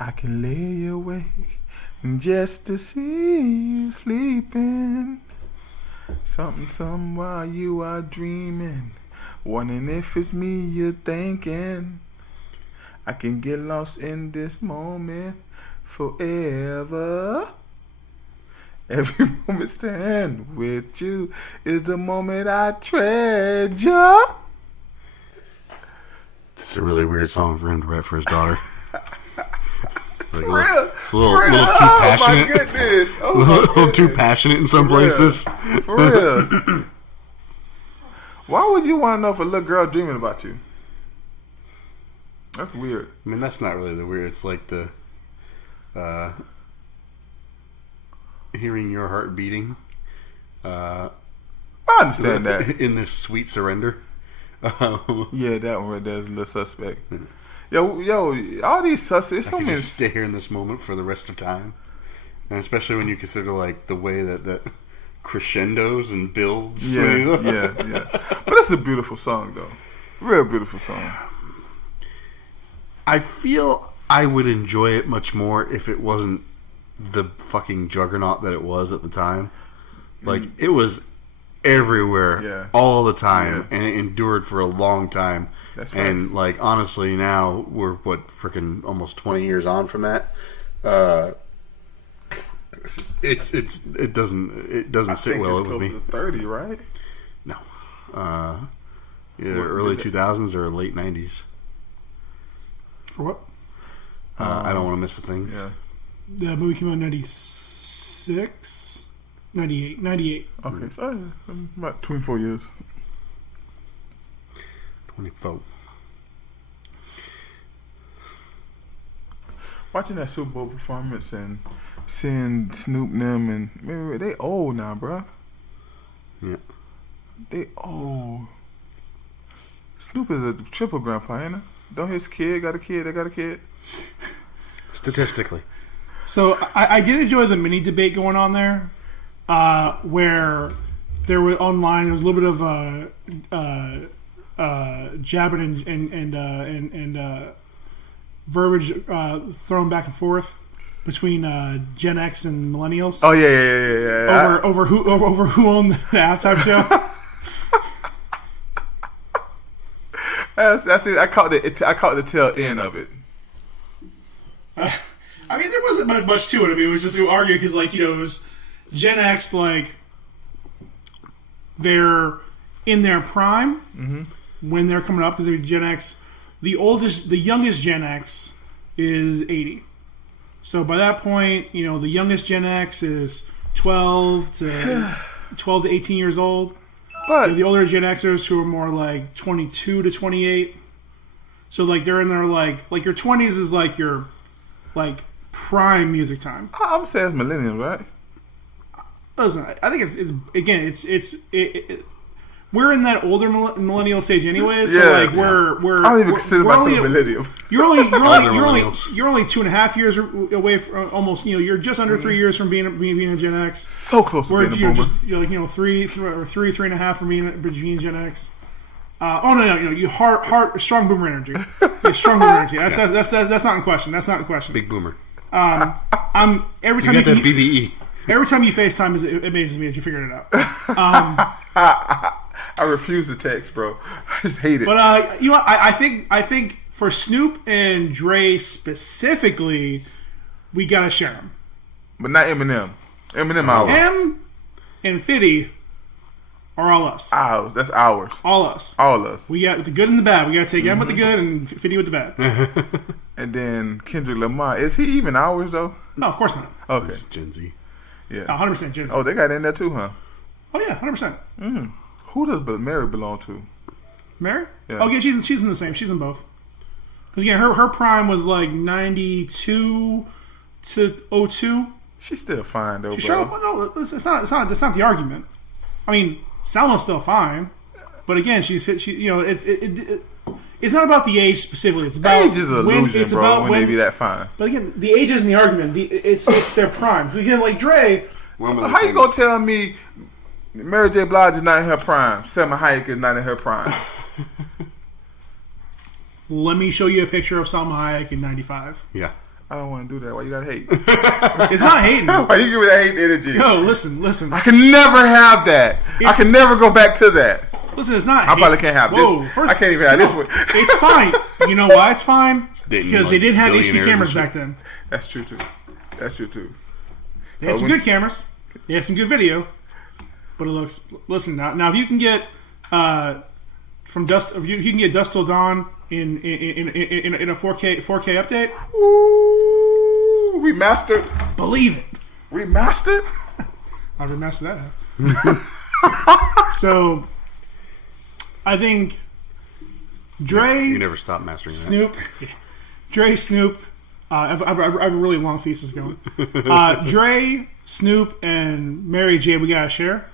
I can lay awake just to see you sleeping. Something while you are dreaming, wondering if it's me you're thinking. I can get lost in this moment forever. Every moment spent with you is the moment I treasure. It's a really weird song for him to write for his daughter. Like for real? A little too passionate. My goodness. A little too passionate in some places. For real. Why would you want to know if a little girl dreaming about you? That's weird. I mean, that's not really the weird. It's like the hearing your heart beating. I understand that. In this sweet surrender. Yeah, that one right there is a little suspect. Yo, all these suspects. I could just stay here in this moment for the rest of time, and especially when you consider like the way that crescendos and builds. Yeah. But it's a beautiful song, though. Real beautiful song. I feel I would enjoy it much more if it wasn't the fucking juggernaut that it was at the time. Like, it was everywhere all the time, and it endured for a long time. That's right. And, like, honestly, now we're, freaking almost 20 years on from that. It doesn't sit well with me. To 30, right? No. Either early 2000s or late 90s. For what? I don't want to miss a thing. Yeah. The movie came out in 96? 98. Okay, so about 24 years. 24. Watching that Super Bowl performance and seeing Snoop and them, and maybe they old now, bro. Yeah. They old. Snoop is a triple grandpa, ain't he? Don't his kid got a kid? They got a kid? Statistically. So I did enjoy the mini debate going on there, where there was online. There was a little bit of jabbing and verbiage thrown back and forth between Gen X and millennials. Oh yeah. Over who owned the halftime show. That's it. I caught the tail end of it. I mean, there wasn't much to it. I mean, it was just to argue because, like, it was Gen X, like, they're in their prime when they're coming up because Gen X. The youngest Gen X is 80. So by that point, the youngest Gen X is 12 to 18 years old. But the older Gen Xers who are more like 22 to 28. So like they're in their like your 20s is like your like prime music time. I'm saying it's millennials, right? Listen, I think it's we're in that older millennial stage anyway. So like we're I don't even consider myself a millennial. You're only 2.5 years away from almost. You're just under 3 years from being a Gen X. So close to being a boomer. You're like 3.5 from being Gen X. No, you strong boomer energy. Strong boomer energy. That's not in question. That's not in question. Big boomer. I'm every time you get that BBE. Every time you FaceTime, it amazes me that you figured it out. I refuse to text, bro. I just hate it. But I think for Snoop and Dre specifically, we gotta share them. But not Eminem. Eminem ours. M and 50 are all us. Ours. That's ours. All us. All us. We got the good and the bad. We gotta take M with the good and 50 with the bad. And then Kendrick Lamar. Is he even ours though? No, of course not. Okay. Gen Z. Yeah. 100% Gen Z. Oh, they got in there too, huh? Oh yeah, 100%. Who does Mary belong to? Mary? Yeah. Oh yeah, she's in the same. She's in both. Because again, her prime was like 92 to 02. She's still fine though, Sure, bro. no, it's not the argument. I mean, Salma's still fine, but again, it's not about the age specifically. It's about age is an illusion, bro. When they be that fine. But again, the age isn't the argument. It's their prime. Again, like Dre. How you gonna tell me Mary J. Blige is not in her prime? Selma Hayek is not in her prime. Let me show you a picture of Salma Hayek in 95. Yeah. I don't want to do that. Why you gotta hate? It's not hating. Why you give me that hate energy? No, listen. I can never have that. I can never go back to that. Listen, it's not. I probably can't have this. I can't even have this one. It's fine. You know why it's fine? Because they didn't have HD cameras back then. That's true too. They had some good cameras. They had some good video. But it looks. Listen now. If you can get from dusk, if you can get Dusk Till Dawn in a 4K update. Ooh, remastered. Believe it. Remastered. I'll remaster that. So, I think Dre. You never stop mastering Snoop. that. Dre, Snoop. I have a really long thesis going. Dre, Snoop, and Mary J. We gotta share.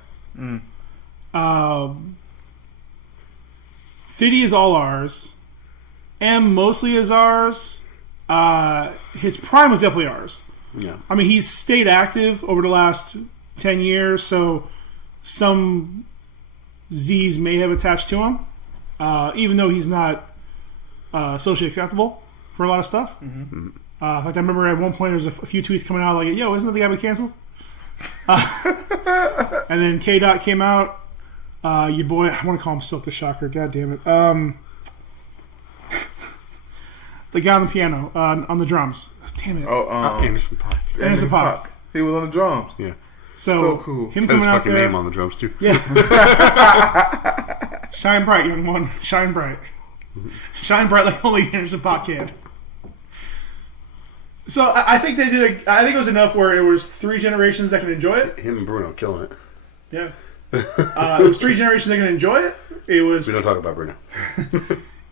50 is all ours. M mostly is ours. His prime was definitely ours. Yeah. I mean, he's stayed active over the last 10 years, so some Z's may have attached to him, even though he's not socially acceptable for a lot of stuff. Mm-hmm. Like I remember at one point there was a few tweets coming out like, "Yo, isn't that the guy we canceled?" And then K. Dot came out. Your boy, I want to call him Silk the Shocker. God damn it. The guy on the piano, on the drums. Damn it. Anderson .Paak. Anderson .Paak. He was on the drums. Yeah. So cool. Him That's coming his out fucking there. name on the drums too. Yeah. Shine bright, young one. Shine bright. Shine bright like only Anderson .Paak can. So I think they did. I think it was enough where it was 3 generations that could enjoy it. Him and Bruno killing it. Yeah. It was 3 generations that could enjoy it. It was. We don't talk about Bruno.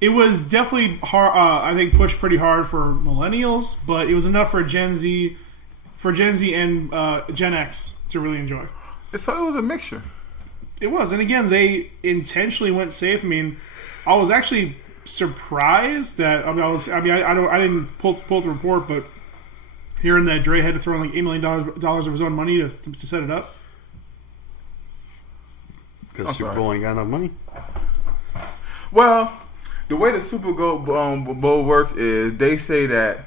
It was definitely hard. I think pushed pretty hard for millennials, but it was enough for Gen Z and Gen X to really enjoy. So it was a mixture. It was, and again, they intentionally went safe. I mean, I was actually surprised that I didn't pull the report, but hearing that Dre had to throw in like $8 million of his own money to set it up. Because Super Bowl ain't got enough money. Well, the way the Super Bowl works is they say that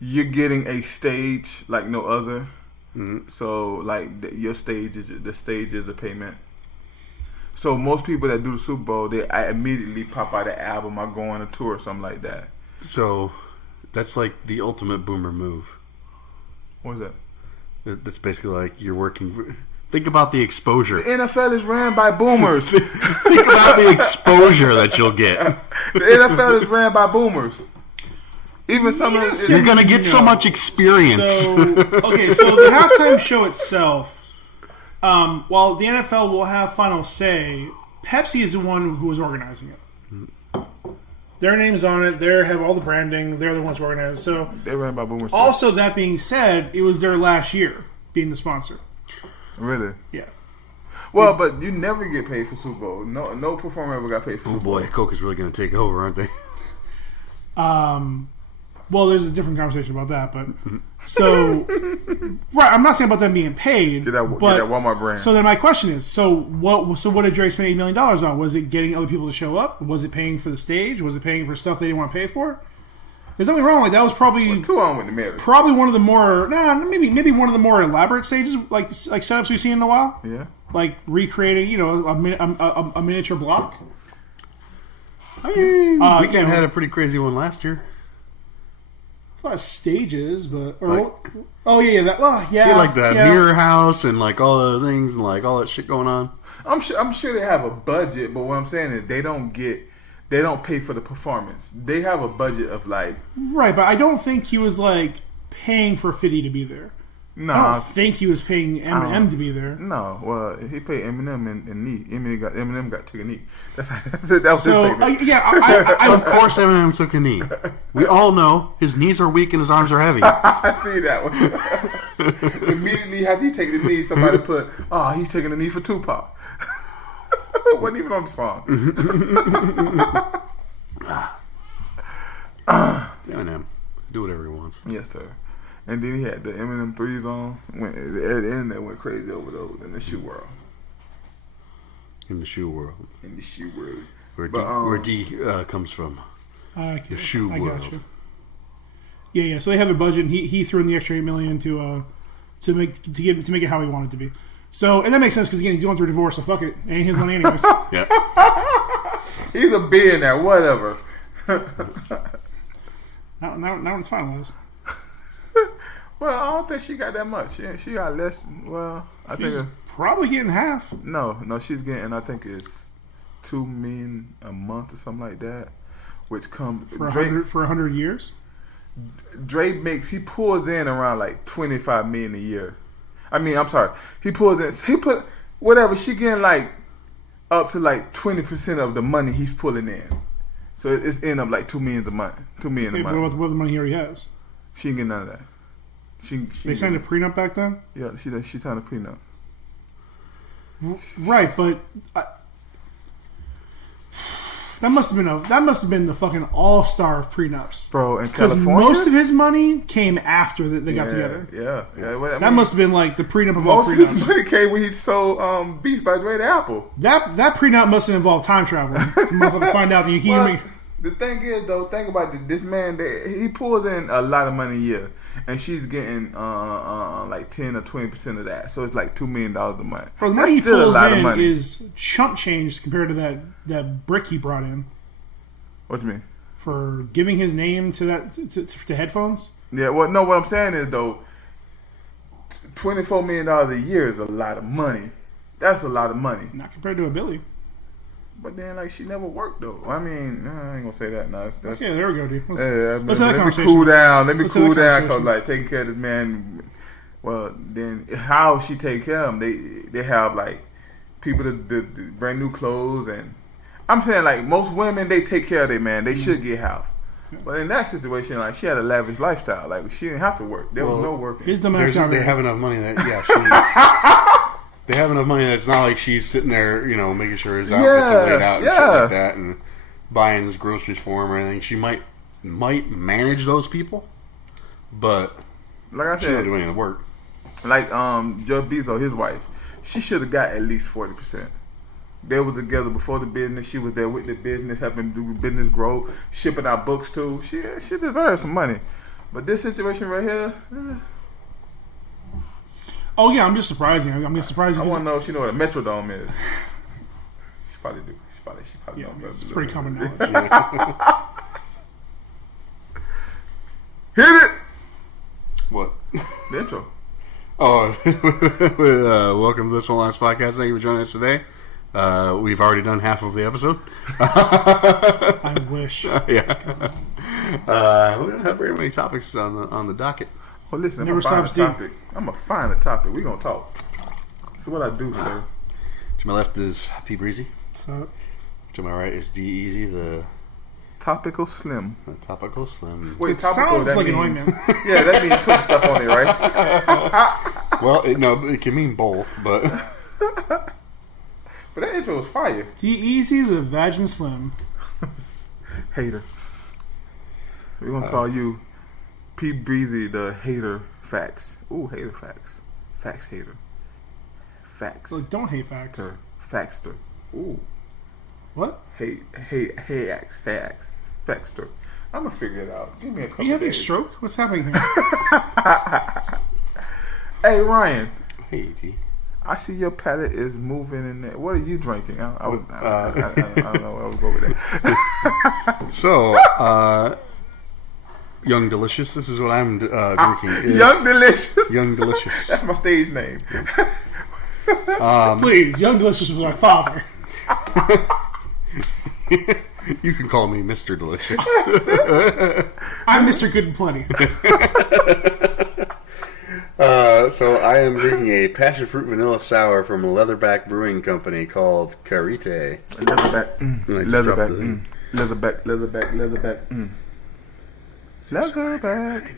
you're getting a stage like no other. Mm-hmm. So, like your stage is a payment. So most people that do the Super Bowl, they immediately pop out an album or go on a tour or something like that. So that's like the ultimate boomer move. What is that? That's basically like you're working. Think about the exposure. The NFL is ran by boomers. Think about the exposure that you'll get. The NFL is ran by boomers. Even some of you're going to get so much experience. So the halftime show itself, while the NFL will have final say, Pepsi is the one who is organizing it. Their name's on it. They have all the branding. They're the ones who organize it. So they ran by boomers. Also, that being said, it was their last year being the sponsor. Really? Yeah. Well, but you never get paid for Super Bowl. No performer ever got paid for Super Bowl. Oh boy, Coke is really going to take over, aren't they? Well, there's a different conversation about that, but so right. I'm not saying about them being paid. Get that Walmart brand. So then my question is: so what did Dre spend $8 million on? Was it getting other people to show up? Was it paying for the stage? Was it paying for stuff they didn't want to pay for? There's nothing wrong. Like that was probably two on with the marriage. Probably one of the more maybe one of the more elaborate stages like setups we've seen in a while. Yeah, like recreating a miniature block. I mean, Weeknd had a pretty crazy one last year. A lot of stages, but like that mirror house and like all the things and like all that shit going on. I'm sure they have a budget, but what I'm saying is they don't pay for the performance. They have a budget of like right, but I don't think he was like paying for 50 to be there. No, I don't think he was paying Eminem to be there. No, well, he paid Eminem and knee. Eminem got took a knee. That was his thing. Of course, Eminem took a knee. We all know his knees are weak and his arms are heavy. I see that one. Immediately after he take the knee, somebody put, he's taking the knee for Tupac. Wasn't even on the song. Eminem, do whatever he wants. Yes, sir. And then he had the Eminem 3s on. The internet went crazy over those in the shoe world. In the shoe world. Where D comes from. The shoe world. Got you. Yeah. So they have a budget, and he threw in the extra $8 million to make it how he wanted it to be. So, and that makes sense because again, he's going through a divorce, so fuck it, ain't his money anyways. Yeah. He's a billionaire, whatever. Now one's finalized. Well, I don't think she got that much. She got less. Well, I She's think probably getting half. no, she's getting. I think it's $2 million a month or something like that, which comes For 100 years. Drake he pulls in around like $25 million a year. I mean, I'm sorry, he pulls in. He put whatever she getting like up to like 20% of the money he's pulling in. So it's end up like $2 million a month. $2 million a month. What the money he already has? She ain't getting none of that. They signed a prenup back then. Yeah, she signed a prenup. Right, but that must have been the fucking all-star of prenups, Bro, in because California, most of his money came after they got together. Yeah. Well, That must have been like the prenup of all most of his prenups. money came when he sold Beats by Dre to Apple. That prenup must have involved time travel. The motherfucker find out that you Well, can't. the thing is, though, think about this man. He pulls in a lot of money a year, and she's getting like 10 or 20% of that. So it's like $2 million a month. Bro, the money he pulls in is chump change compared to that brick he brought in. What you mean? For giving his name to to headphones. Yeah. Well, no. What I'm saying is though, $24 million a year is a lot of money. That's a lot of money. Not compared to a Billy. But then, like, she never worked though. I mean, I ain't gonna say that now. That's, Yeah, there we go, dude. let's have that let me conversation. cool down. Let me Let's have cool that down because, conversation. like, taking care of this man. Well, then how she take care of him? They have like people to brand new clothes, and I'm saying like most women they take care of their man. They should get half. But in that situation, like she had a lavish lifestyle. Like she didn't have to work. There was no working. His dumbass got They rid have of it. enough money that they have enough money that it's not like she's sitting there, making sure his outfits are laid out and shit like that, and buying his groceries for him or anything. She might manage those people, but Like I she don't said, do any of the work. like Jeff Bezos, his wife, she should have got at least 40%. They were together before the business. She was there with the business, helping do business grow, shipping out books too. She deserves some money. But this situation right here, Oh yeah, I'm just surprising. I'm just surprised. I because- want to know if she know what a Metrodome is. She probably do. She probably Yeah, don't. it's pretty common knowledge. Hit it. What? The intro. Oh, welcome to This Wont Last Podcast. Thank you for joining us today. We've already done half of the episode. I wish. Yeah. We don't have very many topics on the docket. Well, listen, Never I'm gonna stops, find a topic. I'm gonna find a topic. We gonna talk. So what I do, sir? To my left is P Breezy. So, To my right is D Easy, the Topical Slim. topical slim. Wait, it topical. sounds That like an means, ointment. yeah, that means put stuff on it, right? Well, it can mean both, but But that intro was fire. D-Easy, the Vagin Slim. Hater. We're gonna call you P Breezy, the hater facts. Ooh, hater facts. Facts hater. Facts. Look, don't hate facts. Faxter. Ooh. What? Hey, Faxter. I'm gonna figure it out. Give me a couple Are you having a days. stroke? What's happening here? Hey, Ryan. hey, T. I see your palate is moving in there. What are you drinking? I don't know. I was going with that. So, Young Delicious. This is what I'm drinking. Is Young Delicious. Young Delicious. That's my stage name. Please, Young Delicious was my father. You can call me Mr. Delicious. I'm Mr. Good and Plenty. So I am drinking a passion fruit vanilla sour from Leatherback Brewing Company called Carite. Leatherback. Leatherback. Leatherback. Leatherback.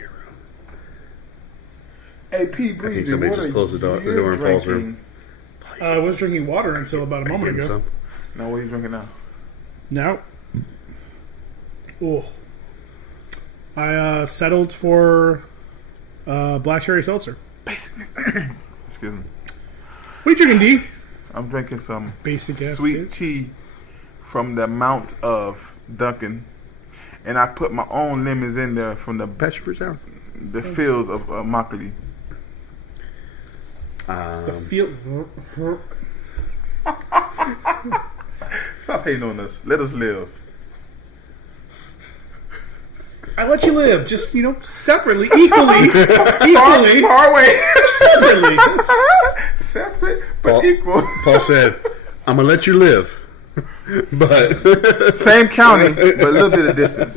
Hey, P. Breezy, I think somebody what just are closed the door you in Paul's drinking? room. I was drinking water until about a moment ago. Some. No, what are you drinking now? Now, oh, I settled for black cherry seltzer. Excuse me. What are you drinking, D? I'm drinking some Basic ass sweet bitch. tea from the Mount of Duncan. and I put my own lemons in there from the Passion fruit sour. the fields of Immokalee. The field. Stop hating on us. Let us live. I let you live, just separately, equally, Far away. separately. Separate but equal. Paul said, "I'm gonna let you live, but Same county, but a little bit of distance.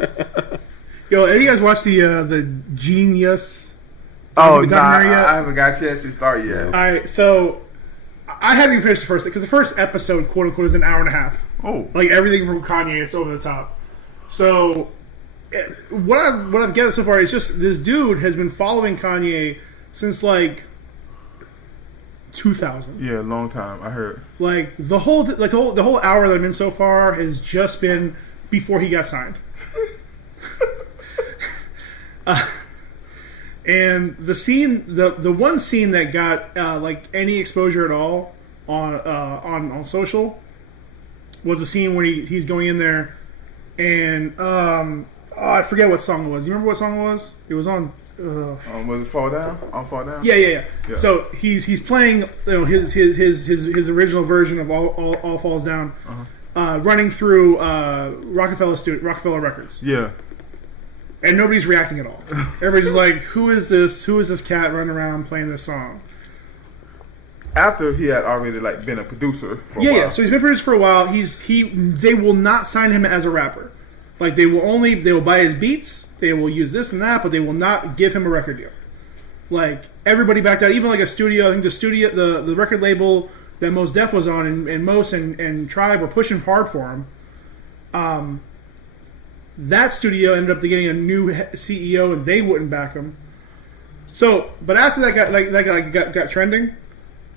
Yo, have you guys watched the Genius? Oh, nah, documentary yet? I haven't got a chance to start yet. All right, so I haven't even finished the first, because the first episode, quote unquote, is an hour and a half. Oh, Like everything from Kanye, it's over the top. So what I've gathered so far is just this dude has been following Kanye since like 2000. yeah, long time. I heard. Like the whole hour that I'm in so far has just been before he got signed. And the scene, the one scene that got like any exposure at all on social was the scene where he's going in there and I forget what song it was. You remember what song it was? It was on. Was it Fall Down? On Fall Down? Yeah. So he's playing his original version of All Falls Down, running through Rockefeller Records. Yeah. And nobody's reacting at all. Everybody's just like, "Who is this? Who is this cat running around playing this song?" After he had already like been a producer for a while. Yeah. So he's been produced for a while. They will not sign him as a rapper. Like they will buy his beats. They will use this and that, but they will not give him a record deal. Like everybody backed out. Even like a studio. I think the record label that Mos Def was on, and Mos and Tribe were pushing hard for him. That studio ended up getting a new CEO, and they wouldn't back him. So, but after that got trending,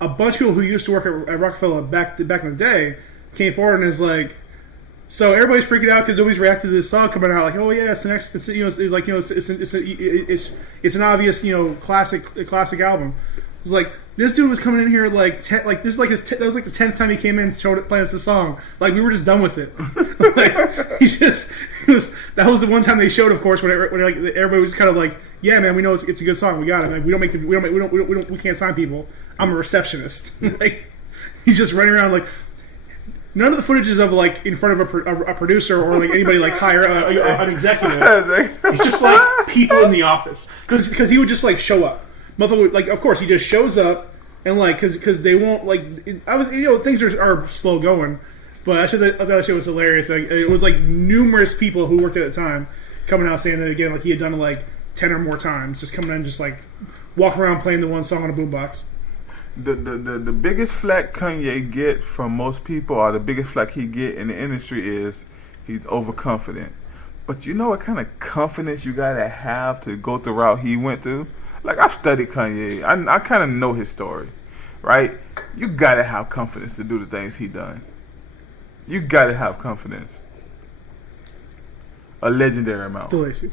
a bunch of people who used to work at Rockefeller back in the day came forward and is like, so everybody's freaking out because nobody's reacted to this song coming out. Like, oh yeah, it's an obvious classic album. It's like this dude was coming in here like that was like the 10th time he came in and playing us a song. Like we were just done with it. Like that was the one time they showed, of course, when everybody was kind of like, yeah, man, we know it's a good song. We got it. Like, we can't sign people. I'm a receptionist. Like he's just running around like. None of the footage is of like in front of a producer or like anybody like hire an executive. It's just like people in the office because he would just like show up. Motherfucker, like of course he just shows up and like because they won't like things are slow going, but I thought that shit was hilarious. Like it was like numerous people who worked at the time coming out saying that again, like he had done it like 10 or more times, just coming in just like walking around playing the one song on a boombox. The biggest flack Kanye get from most people, or the biggest flack he get in the industry, is he's overconfident. But you know what kind of confidence you gotta have to go the route he went through? Like I've studied Kanye, I kind of know his story, right? You gotta have confidence to do the things he done. You gotta have confidence. A legendary amount. DeLacy.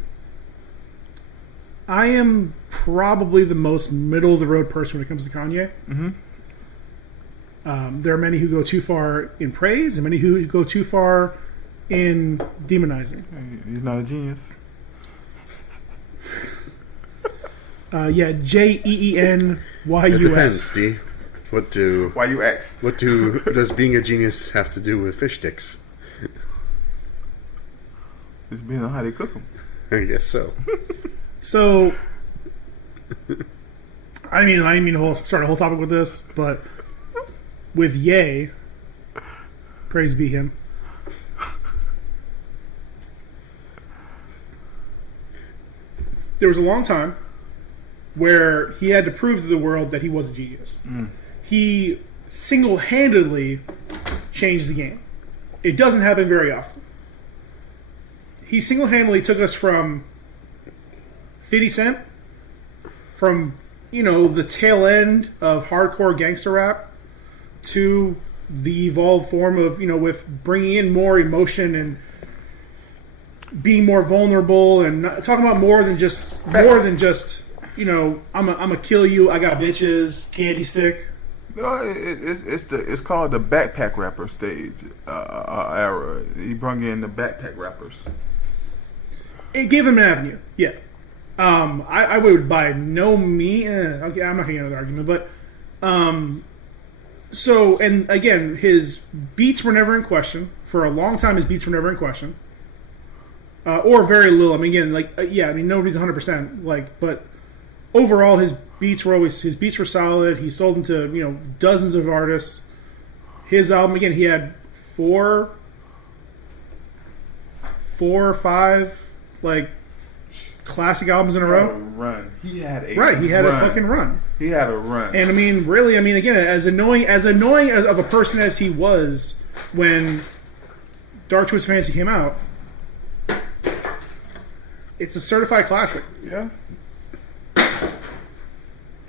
I am probably the most middle of the road person when it comes to Kanye. Mm-hmm. There are many who go too far in praise and many who go too far in demonizing. He's not a genius. Yeah, JEENYUS. It depends, Steve. What does being a genius have to do with fish sticks? It's being on how they cook them. I guess so. So, I didn't mean to start a whole topic with this, but with Ye, praise be him. There was a long time where he had to prove to the world that he was a genius. He single-handedly changed the game. It doesn't happen very often. He single-handedly took us from 50 Cent, from the tail end of hardcore gangster rap to the evolved form of with bringing in more emotion and being more vulnerable and talking about more than just I'm a kill you, I got bitches, candy stick. No, it's called the backpack rapper stage era. He brought in the backpack rappers. It gave them an avenue. Yeah. I would by no means. Okay, I'm not going to get another argument, but so, and again, his beats were never in question. For a long time, his beats were never in question. Or very little. I mean, again, nobody's 100%. But overall, his beats were solid. He sold them to, dozens of artists. His album, again, he had four or five, classic albums in a row. He had a fucking run. He had a run. And I mean, really, again, as annoying of a person as he was when Dark Twisted Fantasy came out, it's a certified classic. Yeah.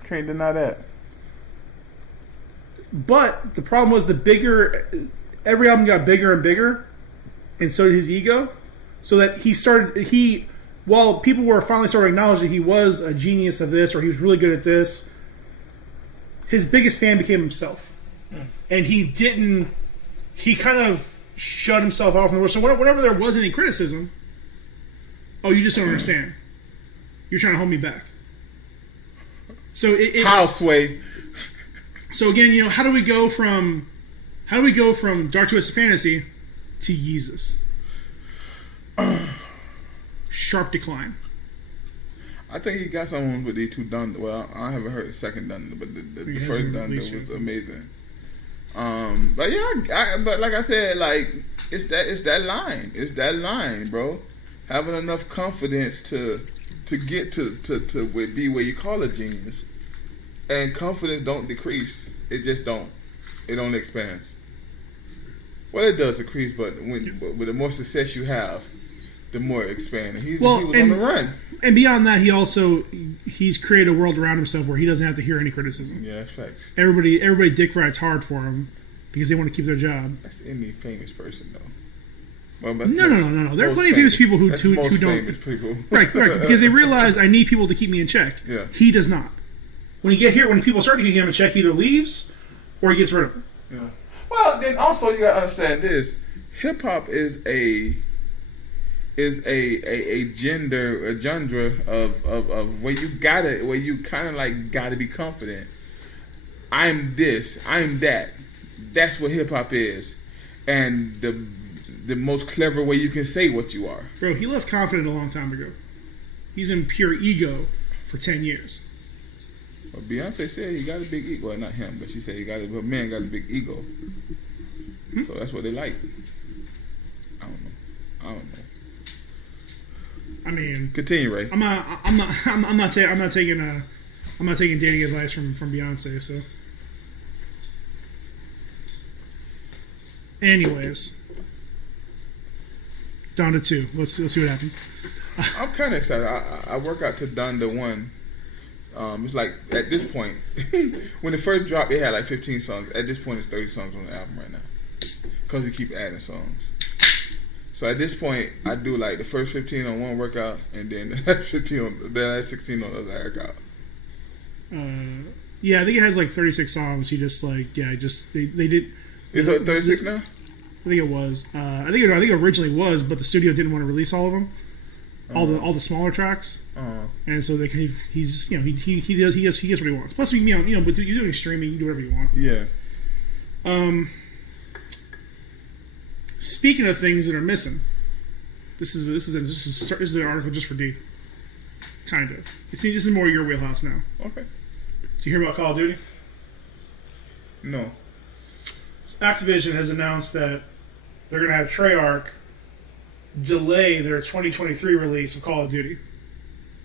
Can't deny that. But the problem was every album got bigger and bigger, and so did his ego. So that while people were finally starting to acknowledge that he was a genius of this, or he was really good at this, his biggest fan became himself. And he kind of shut himself off from the world. So whenever there was any criticism, oh, you just don't understand. You're trying to hold me back. So How, Sway? So again, how do we go from Dark Twisted Fantasy to Yeezus? Sharp decline. I think he got someone with these two Dunder. Well, I haven't heard the second Dunder, but the first Dunder was amazing. But yeah, but like I said, it's that line. It's that line, bro. Having enough confidence to get to be where you call a genius, and confidence don't decrease. It just don't. It only expands. Well, it does decrease, but with the more success you have, the more it expands. He was on the run. And beyond that, he's created a world around himself where he doesn't have to hear any criticism. Yeah, that's facts. Everybody dick rides hard for him because they want to keep their job. That's any famous person, though. Well, No. There are plenty of famous people who don't. Famous people. Right, because they realize I need people to keep me in check. Yeah. He does not. When people start to keep him in check, he either leaves or he gets rid of him. Yeah. Well, then also you gotta understand this: hip hop is a genre of where you kind of gotta be confident. I'm this, I'm that. That's what hip hop is, and the most clever way you can say what you are. Bro, he left confident a long time ago. He's been pure ego for 10 years. Well, Beyonce said he got a big ego. Well, not him, but she said her man got a big ego. So that's what they like. I don't know. I mean, continue, Ray. I'm not taking dating advice from Beyonce. So, anyways, Donda 2. Let's see what happens. I'm kind of excited. I work out to Donda 1. It's like at this point, when it first dropped, it had 15 songs. At this point, it's 30 songs on the album right now because he keep adding songs. So at this point, I do the first 15 on one workout, and then the last 16 on the other workout. Yeah, I think it has 36 songs. He just they did. Is it 36 now? I think it was. I think it originally was, but the studio didn't want to release all of them, all the smaller tracks. And so he gets what he wants. Plus, but you're doing streaming, you do whatever you want. Yeah. Speaking of things that are missing, this is an article just for D. Kind of. This is more your wheelhouse now. Okay. Did you hear about Call of Duty? No. Activision has announced that they're going to have Treyarch delay their 2023 release of Call of Duty.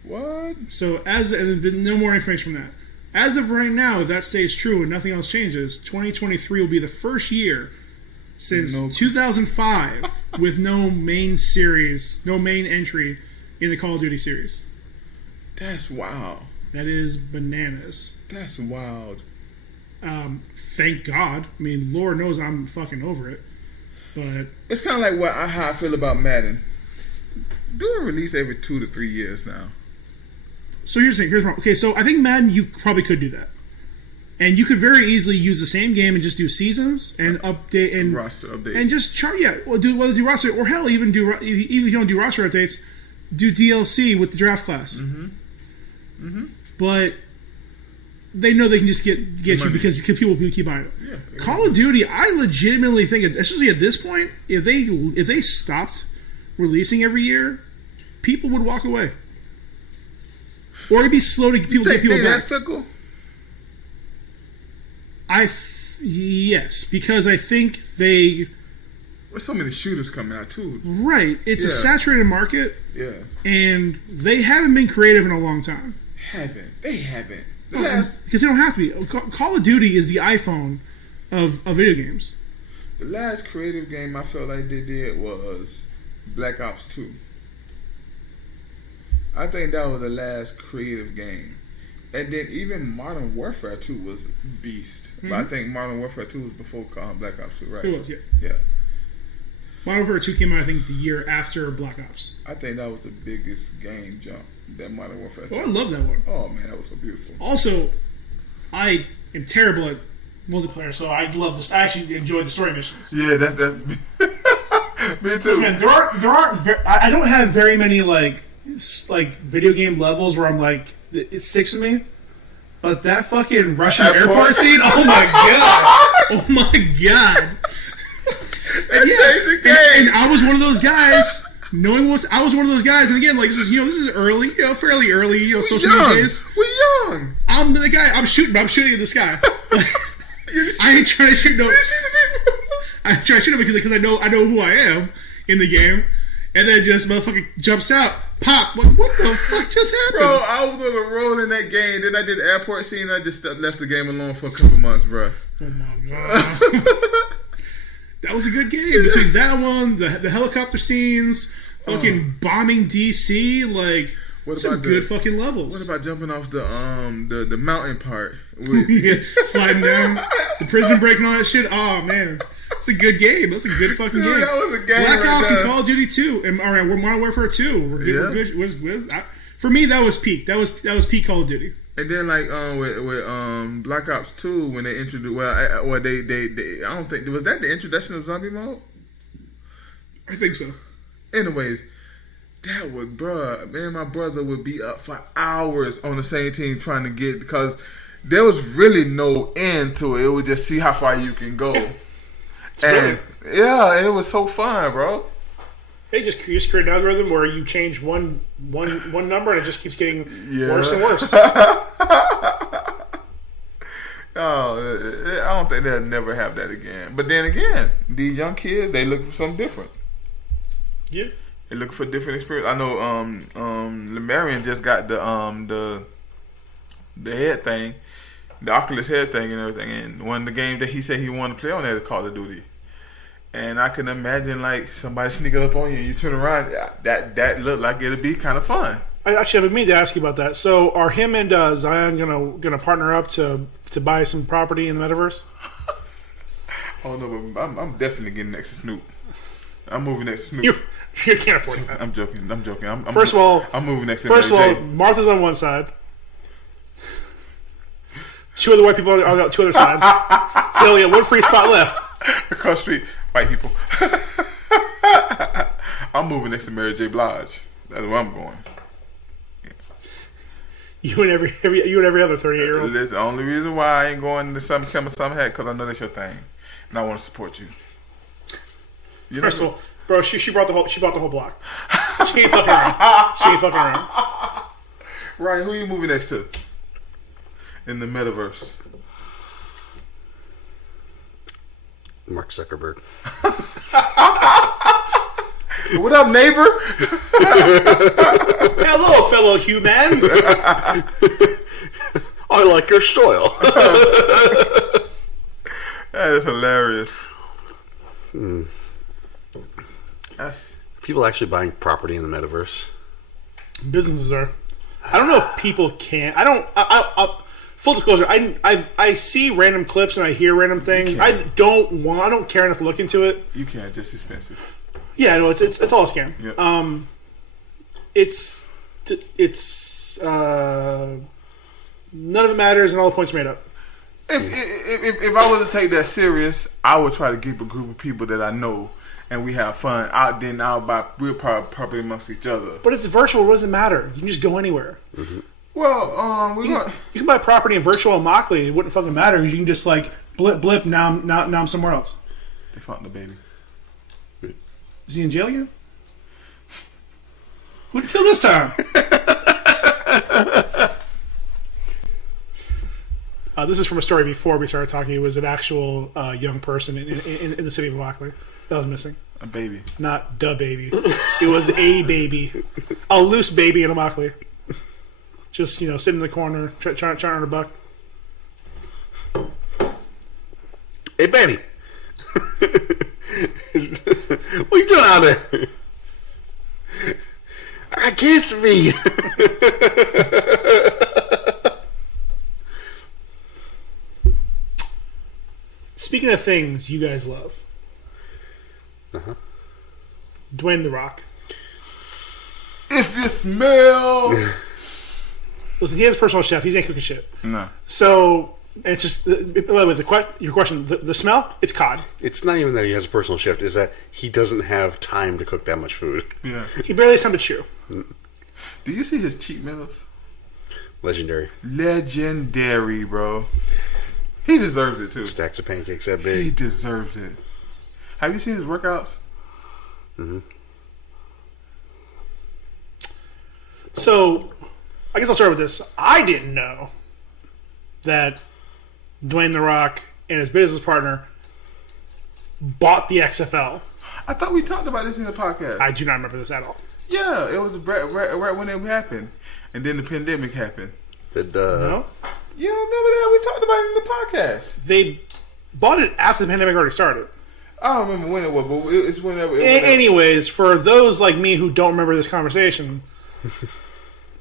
What? So there's been no more information from that. As of right now, if that stays true and nothing else changes, 2023 will be the first year since 2005 with no main entry in the Call of Duty series. That's wild. That is bananas. That's wild. Thank God. I mean, Lord knows I'm fucking over it. But it's kind of like how I feel about Madden. Do a release every 2 to 3 years now. So here's the problem. Okay, so I think Madden, you probably could do that. And you could very easily use the same game and just do seasons and update and roster update and just chart. Yeah, whether do roster or hell even if you don't do roster updates, do DLC with the draft class. But they know they can just get you because people keep buying it. Yeah. Call of Duty, I legitimately think, especially at this point, if they stopped releasing every year, people would walk away. Or it'd be slow to get people back. That fickle? Yes, because I think they... There's so many shooters coming out, too. Right. It's a saturated market. Yeah. And they haven't been creative in a long time. They haven't. Because they don't have to be. Call of Duty is the iPhone of video games. The last creative game I felt like they did was Black Ops 2. I think that was the last creative game. And then even Modern Warfare 2 was beast. But I think Modern Warfare 2 was before Black Ops 2, right? It was, yeah. Yeah. Modern Warfare 2 came out, I think, the year after Black Ops. I think that was the biggest game jump, that Modern Warfare 2. Oh, I love that one. Oh, man, that was so beautiful. Also, I am terrible at multiplayer, so I love this. I actually enjoy the story missions. Yeah, that's me too. Man, there aren't. I don't have very many like video game levels where I'm like it sticks with me. But that fucking Russian airport scene, oh my god, oh my god. And I was one of those guys. I was one of those guys, and again, like this is early, fairly early, social media days. We're young. I'm the guy. I'm shooting at this guy. I ain't trying to shoot no. I'm trying to shoot him because I know who I am in the game, and then just motherfucker jumps out, pop. What the fuck just happened? Bro, I was on a roll in that game. Then I did the airport scene. And I just left the game alone for a couple months, bro. Oh my god. That was a good game. Between that one, the helicopter scenes, fucking bombing DC, like some good fucking levels. What about jumping off the mountain part? Sliding down, the prison break and all that shit. Oh man, it's a good game. That's a good fucking game. That was a game. Black Ops and Call of Duty 2, and all right, we're Modern Warfare 2. We're good. For me, that was peak. That was peak Call of Duty. And then with Black Ops 2 when they introduced they I don't think was that the introduction of zombie mode. I think so. Anyways, that would me and my brother would be up for hours on the same team trying to get because there was really no end to it. It was just see how far you can go. And it was so fun, bro. They just create an algorithm where you change one number and it just keeps getting worse and worse. I don't think they'll never have that again. But then again, these young kids, they look for something different. Yeah. They look for different experience. I know Lemarian just got the head thing, the Oculus head thing and everything, and one of the games that he said he wanted to play on there is Call of Duty. And I can imagine like somebody sneaking up on you and you turn around, that looked like it'd be kind of fun. I actually have been meaning to ask you about that. So are him and Zion gonna partner up to buy some property in the metaverse? Oh no, but I'm definitely getting next to Snoop. I'm moving next to Snoop. You can't afford that. I'm joking. First of all, I'm moving next to First of all, Martha's on one side. Two other white people on the two other sides. So only one free spot left. Across the street, white people. I'm moving next to Mary J. Blige. That's where I'm going. Yeah. You and every other 38-year-old. That's the only reason why I ain't going to some hat because I know that's your thing, and I want to support you. First of all, bro, she brought the whole block. She ain't fucking around. Ryan, who you moving next to in the metaverse? Mark Zuckerberg. What up, neighbor? Hello, fellow human. I like your style. That is hilarious. People actually buying property in the metaverse. Businesses are. I don't know if people can. Full disclosure, I see random clips and I hear random things. I don't care enough to look into it. You can't. Just expensive. Yeah, no, it's all a scam. Yep. It's none of it matters and all the points are made up. If I was to take that serious, I would try to keep a group of people that I know and we have fun out then out by real probably amongst each other. But it's virtual. What does it matter? You can just go anywhere. Mm-hmm. Well, you can buy property in virtual Immokalee. It wouldn't fucking matter because you can just like blip. Now I'm somewhere else. They found the baby. Is he in jail again? Who'd kill this time? This is from a story before we started talking. It was an actual young person in the city of Immokalee that was missing. A baby. Not the baby. It was a baby. A loose baby in Immokalee. Just, sitting in the corner, trying to earn a buck. Hey, baby. What you doing out there? I kiss me. Speaking of things you guys love, Dwayne The Rock. If you smell... Listen, he has a personal chef. He's ain't cooking shit. No. So, it's just... By the way, your question, the smell, it's cod. It's not even that he has a personal chef. It's that he doesn't have time to cook that much food. Yeah. He barely has time to chew. Do you see his cheat meals? Legendary, bro. He deserves it, too. Stacks of pancakes that big. He deserves it. Have you seen his workouts? Mm-hmm. So, I guess I'll start with this. I didn't know that Dwayne The Rock and his business partner bought the XFL. I thought we talked about this in the podcast. I do not remember this at all. Yeah, it was right when it happened. And then the pandemic happened. No? You don't remember that? We talked about it in the podcast. They bought it after the pandemic already started. I don't remember when it was, but it's whenever. Anyways, for those like me who don't remember this conversation,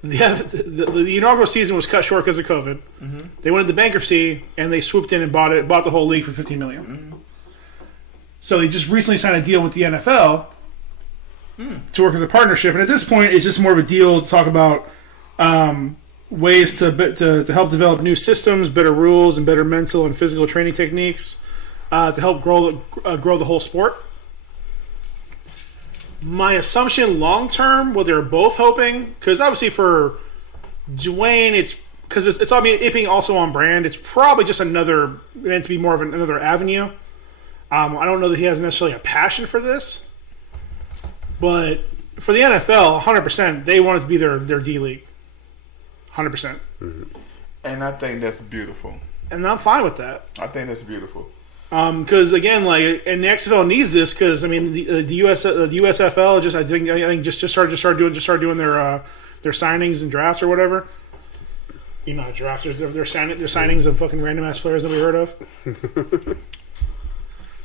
the inaugural season was cut short because of COVID. Mm-hmm. They went into bankruptcy and they swooped in and bought the whole league for $15 million. Mm-hmm. So they just recently signed a deal with the NFL to work as a partnership, and at this point, it's just more of a deal to talk about ways to help develop new systems, better rules, and better mental and physical training techniques to help grow the whole sport. My assumption long term, what they're both hoping, because obviously for Dwayne, it's because it's it being also on brand. It's probably just meant to be more of another avenue. I don't know that he has necessarily a passion for this, but for the NFL, 100%, they want it to be their D League, 100%. Mm-hmm. And I think that's beautiful. And I'm fine with that. I think that's beautiful. Because again, and the XFL needs this because the USFL I think just started doing their signings and drafts or whatever. Drafts. Their signings of fucking random ass players that we heard of.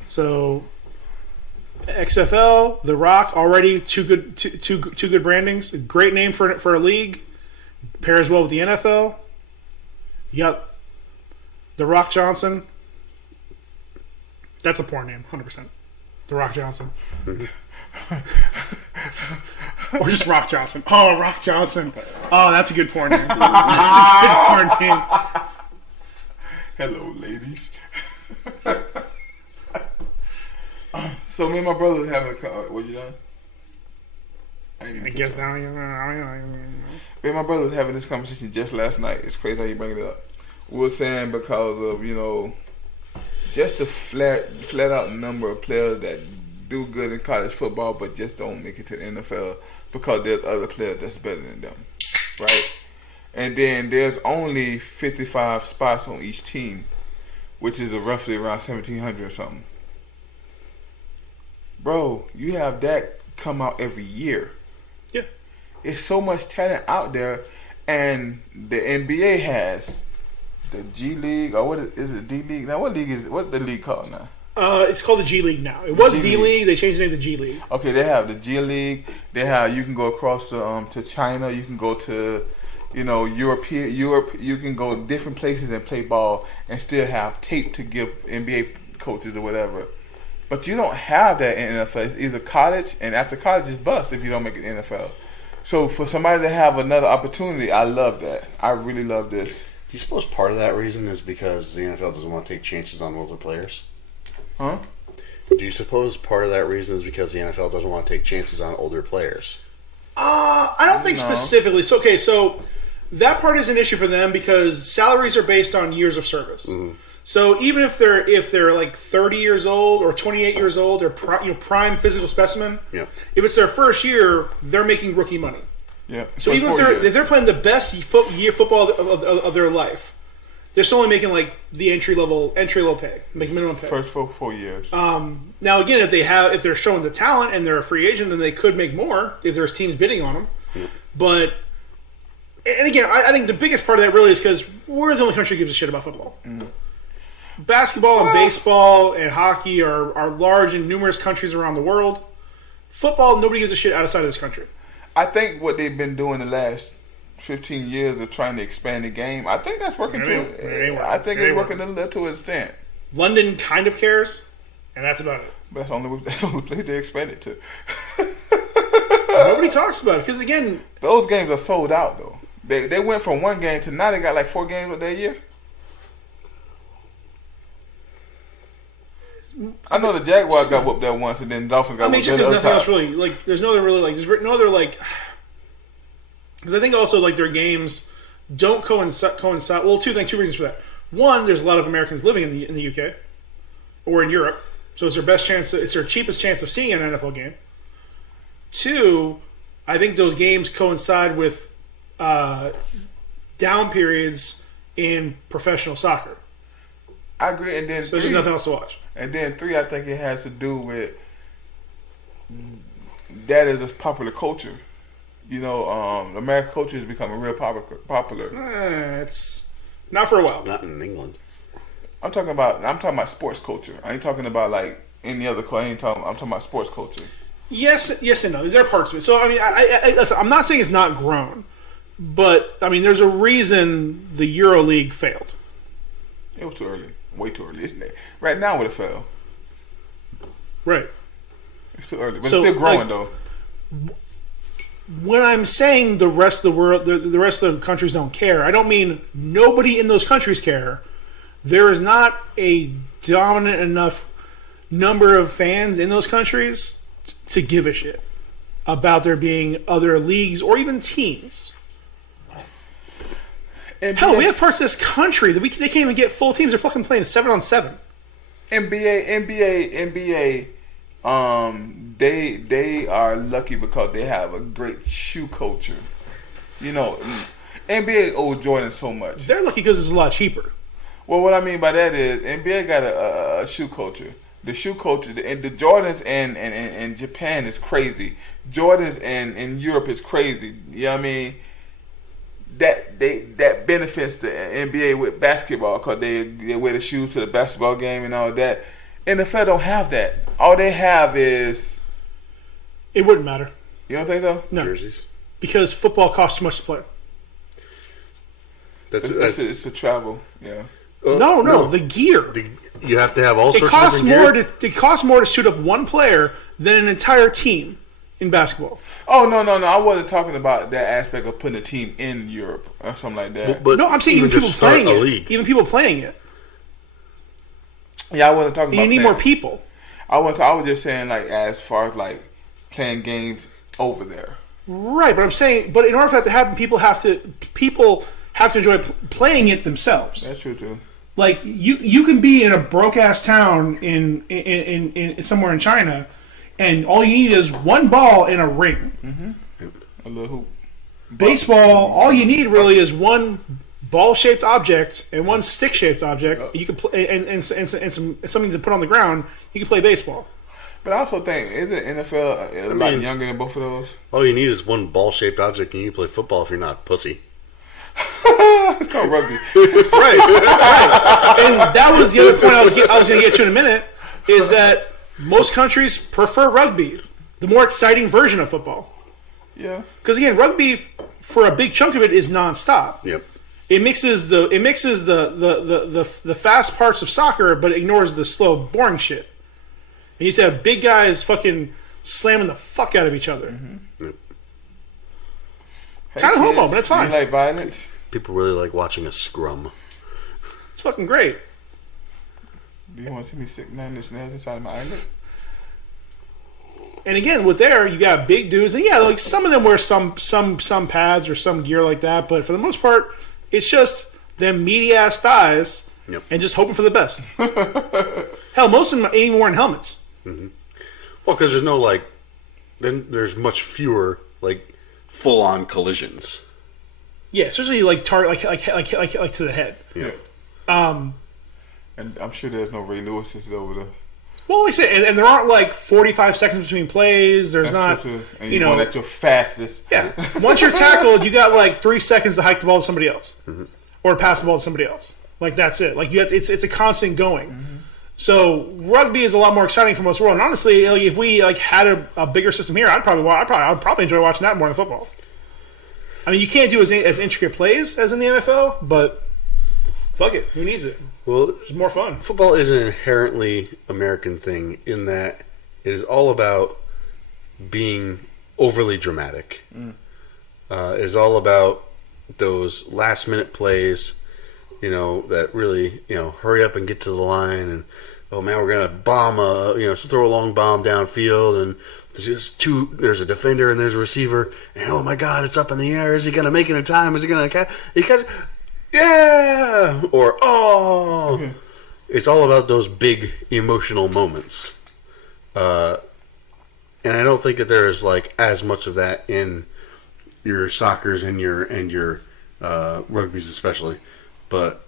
So, XFL, The Rock, already two good brandings. A great name for a league. Pairs well with the NFL. You got The Rock Johnson. That's a porn name, 100%. The Rock Johnson. Or just Rock Johnson. Oh, Rock Johnson. Oh, that's a good porn name. That's a good porn name. Hello, ladies. So me and my brother was having a car. What you done? I guess now. Me and my brother was having this conversation just last night. It's crazy how you bring it up. We were saying because of just the flat out number of players that do good in college football, but just don't make it to the NFL because there's other players that's better than them, right? And then there's only 55 spots on each team, which is roughly around 1,700 or something. Bro, you have that come out every year. Yeah. It's so much talent out there, and the NBA has the G League, or what is it, D League? Now, what's the league called now? It's called the G League now. It was D League. They changed the name to G League. Okay, they have the G League. They have, you can go across to China. You can go to, Europe. You can go different places and play ball and still have tape to give NBA coaches or whatever. But you don't have that in NFL. It's either college, and after college, it's bust if you don't make it in NFL. So for somebody to have another opportunity, I love that. I really love this. Do you suppose part of that reason is because the NFL doesn't want to take chances on older players? Huh? Do you suppose part of that reason is because the NFL doesn't want to take chances on older players? I don't think specifically. So that part is an issue for them because salaries are based on years of service. Mm-hmm. So even if they're like 30 years old or 28 years old or prime physical specimen, if it's their first year, they're making rookie money. Yeah. So even if they're playing the best year football of their life, they're still only making like the entry level pay, like minimum pay. First 4 years. Now again, if they're showing the talent and they're a free agent, then they could make more if there's teams bidding on them. Yeah. But and again, I think the biggest part of that really is because we're the only country that gives a shit about football. Mm. Basketball and baseball and hockey are large in numerous countries around the world. Football, nobody gives a shit outside of this country. I think what they've been doing the last 15 years of trying to expand the game, I think that's working I think it's working a little to an extent. London kind of cares, and that's about it. But that's the only place they expand it to. Nobody talks about it because again, those games are sold out though. They went from 1 game to now they got like 4 games of that year. I know the Jaguars got whooped that once, and then Dolphins got whooped that other time. There's nothing else really. Like, there's no other like. Because I think also like their games don't coincide. Well, two reasons for that. One, there's a lot of Americans living in the UK or in Europe, so it's their best chance. It's their cheapest chance of seeing an NFL game. Two, I think those games coincide with down periods in professional soccer. I agree, and then so there's nothing else to watch. And then 3, I think it has to do with that is a popular culture. You know, American culture is becoming real popular. It's not for a while. Not in England. I'm talking about sports culture. I ain't talking about like any other culture. I'm talking about sports culture. Yes, and no. There are parts of it. So I mean, listen, I'm not saying it's not grown, but I mean, there's a reason the Euro League failed. It was too early. Way too early, isn't it? Right now, it would have failed. Right. It's too early, but it's still growing though. When I'm saying the rest of the world, the rest of the countries don't care, I don't mean nobody in those countries care. There is not a dominant enough number of fans in those countries to give a shit about there being other leagues or even teams. Hell, we have parts of this country that they can't even get full teams. They're fucking playing 7-on-7. NBA. They are lucky because they have a great shoe culture. You know, NBA owes Jordan so much. They're lucky because it's a lot cheaper. Well, what I mean by that is NBA got a shoe culture. The shoe culture, the Jordans in Japan is crazy. Jordans in Europe is crazy. You know what I mean? That benefits the NBA with basketball because they wear the shoes to the basketball game and all that. NFL don't have that. All they have is... It wouldn't matter. You don't think so? No. Jerseys. Because football costs too much to play. It's a travel, yeah. No, the gear. You have to have all sorts of different gear. It costs more to suit up one player than an entire team in basketball. Oh, no. I wasn't talking about that aspect of putting a team in Europe or something like that. But no, I'm saying even people playing it. Even people playing it. Yeah, I wasn't talking about you need more people. I was just saying, like, as far as, like, playing games over there. Right, but I'm saying, but in order for that to happen, people have to enjoy playing it themselves. That's true, too. Like, you can be in a broke-ass town in somewhere in China, and all you need is one ball and a ring. Mm-hmm. A little hoop. Baseball, all you need really is one ball-shaped object and one stick-shaped object. You can play and something to put on the ground. You can play baseball. But I also think isn't NFL a lot younger than both of those? All you need is one ball-shaped object, and you can play football if you're not a pussy. It's called rugby, right? And that was the other point I was going to get to in a minute. Is that most countries prefer rugby, the more exciting version of football. Yeah. Because again, rugby for a big chunk of it is nonstop. Yep. It mixes the fast parts of soccer, but ignores the slow, boring shit. And you used to have big guys fucking slamming the fuck out of each other. Mm-hmm. Yep. Kind of homo, but it's fine. You like violence? People really like watching a scrum. It's fucking great. Do you want to see me stick 9 inch nails inside of my eyelid? and again, with there, you got big dudes, and yeah, like some of them wear some pads or some gear like that, but for the most part, it's just them meaty ass thighs and just hoping for the best. Hell, most of them ain't even wearing helmets. Mm-hmm. Well, because there's no then there's much fewer full on collisions. Yeah, especially like to the head. Yeah. And I'm sure there's no Ray Lewis's over there. Well, like I said, and there aren't 45 seconds between plays. There's not, and you know, at your fastest. Yeah. Once you're tackled, you got 3 seconds to hike the ball to somebody else, or pass the ball to somebody else. That's it. It's a constant going. Mm-hmm. So rugby is a lot more exciting for most of the world. And honestly, if we had a bigger system here, I'd probably enjoy watching that more than football. I mean, you can't do as intricate plays as in the NFL, but fuck it, who needs it? Well, it's more fun. Football is an inherently American thing in that it is all about being overly dramatic. It is all about those last minute plays, that really, hurry up and get to the line, and oh man, we're gonna bomb throw a long bomb downfield, and there's a defender and there's a receiver, and oh my god, it's up in the air. Is he gonna make it in time? Is he gonna catch? Yeah! Or, oh! It's all about those big emotional moments. And I don't think that there's as much of that in your soccers and your rugby's especially. But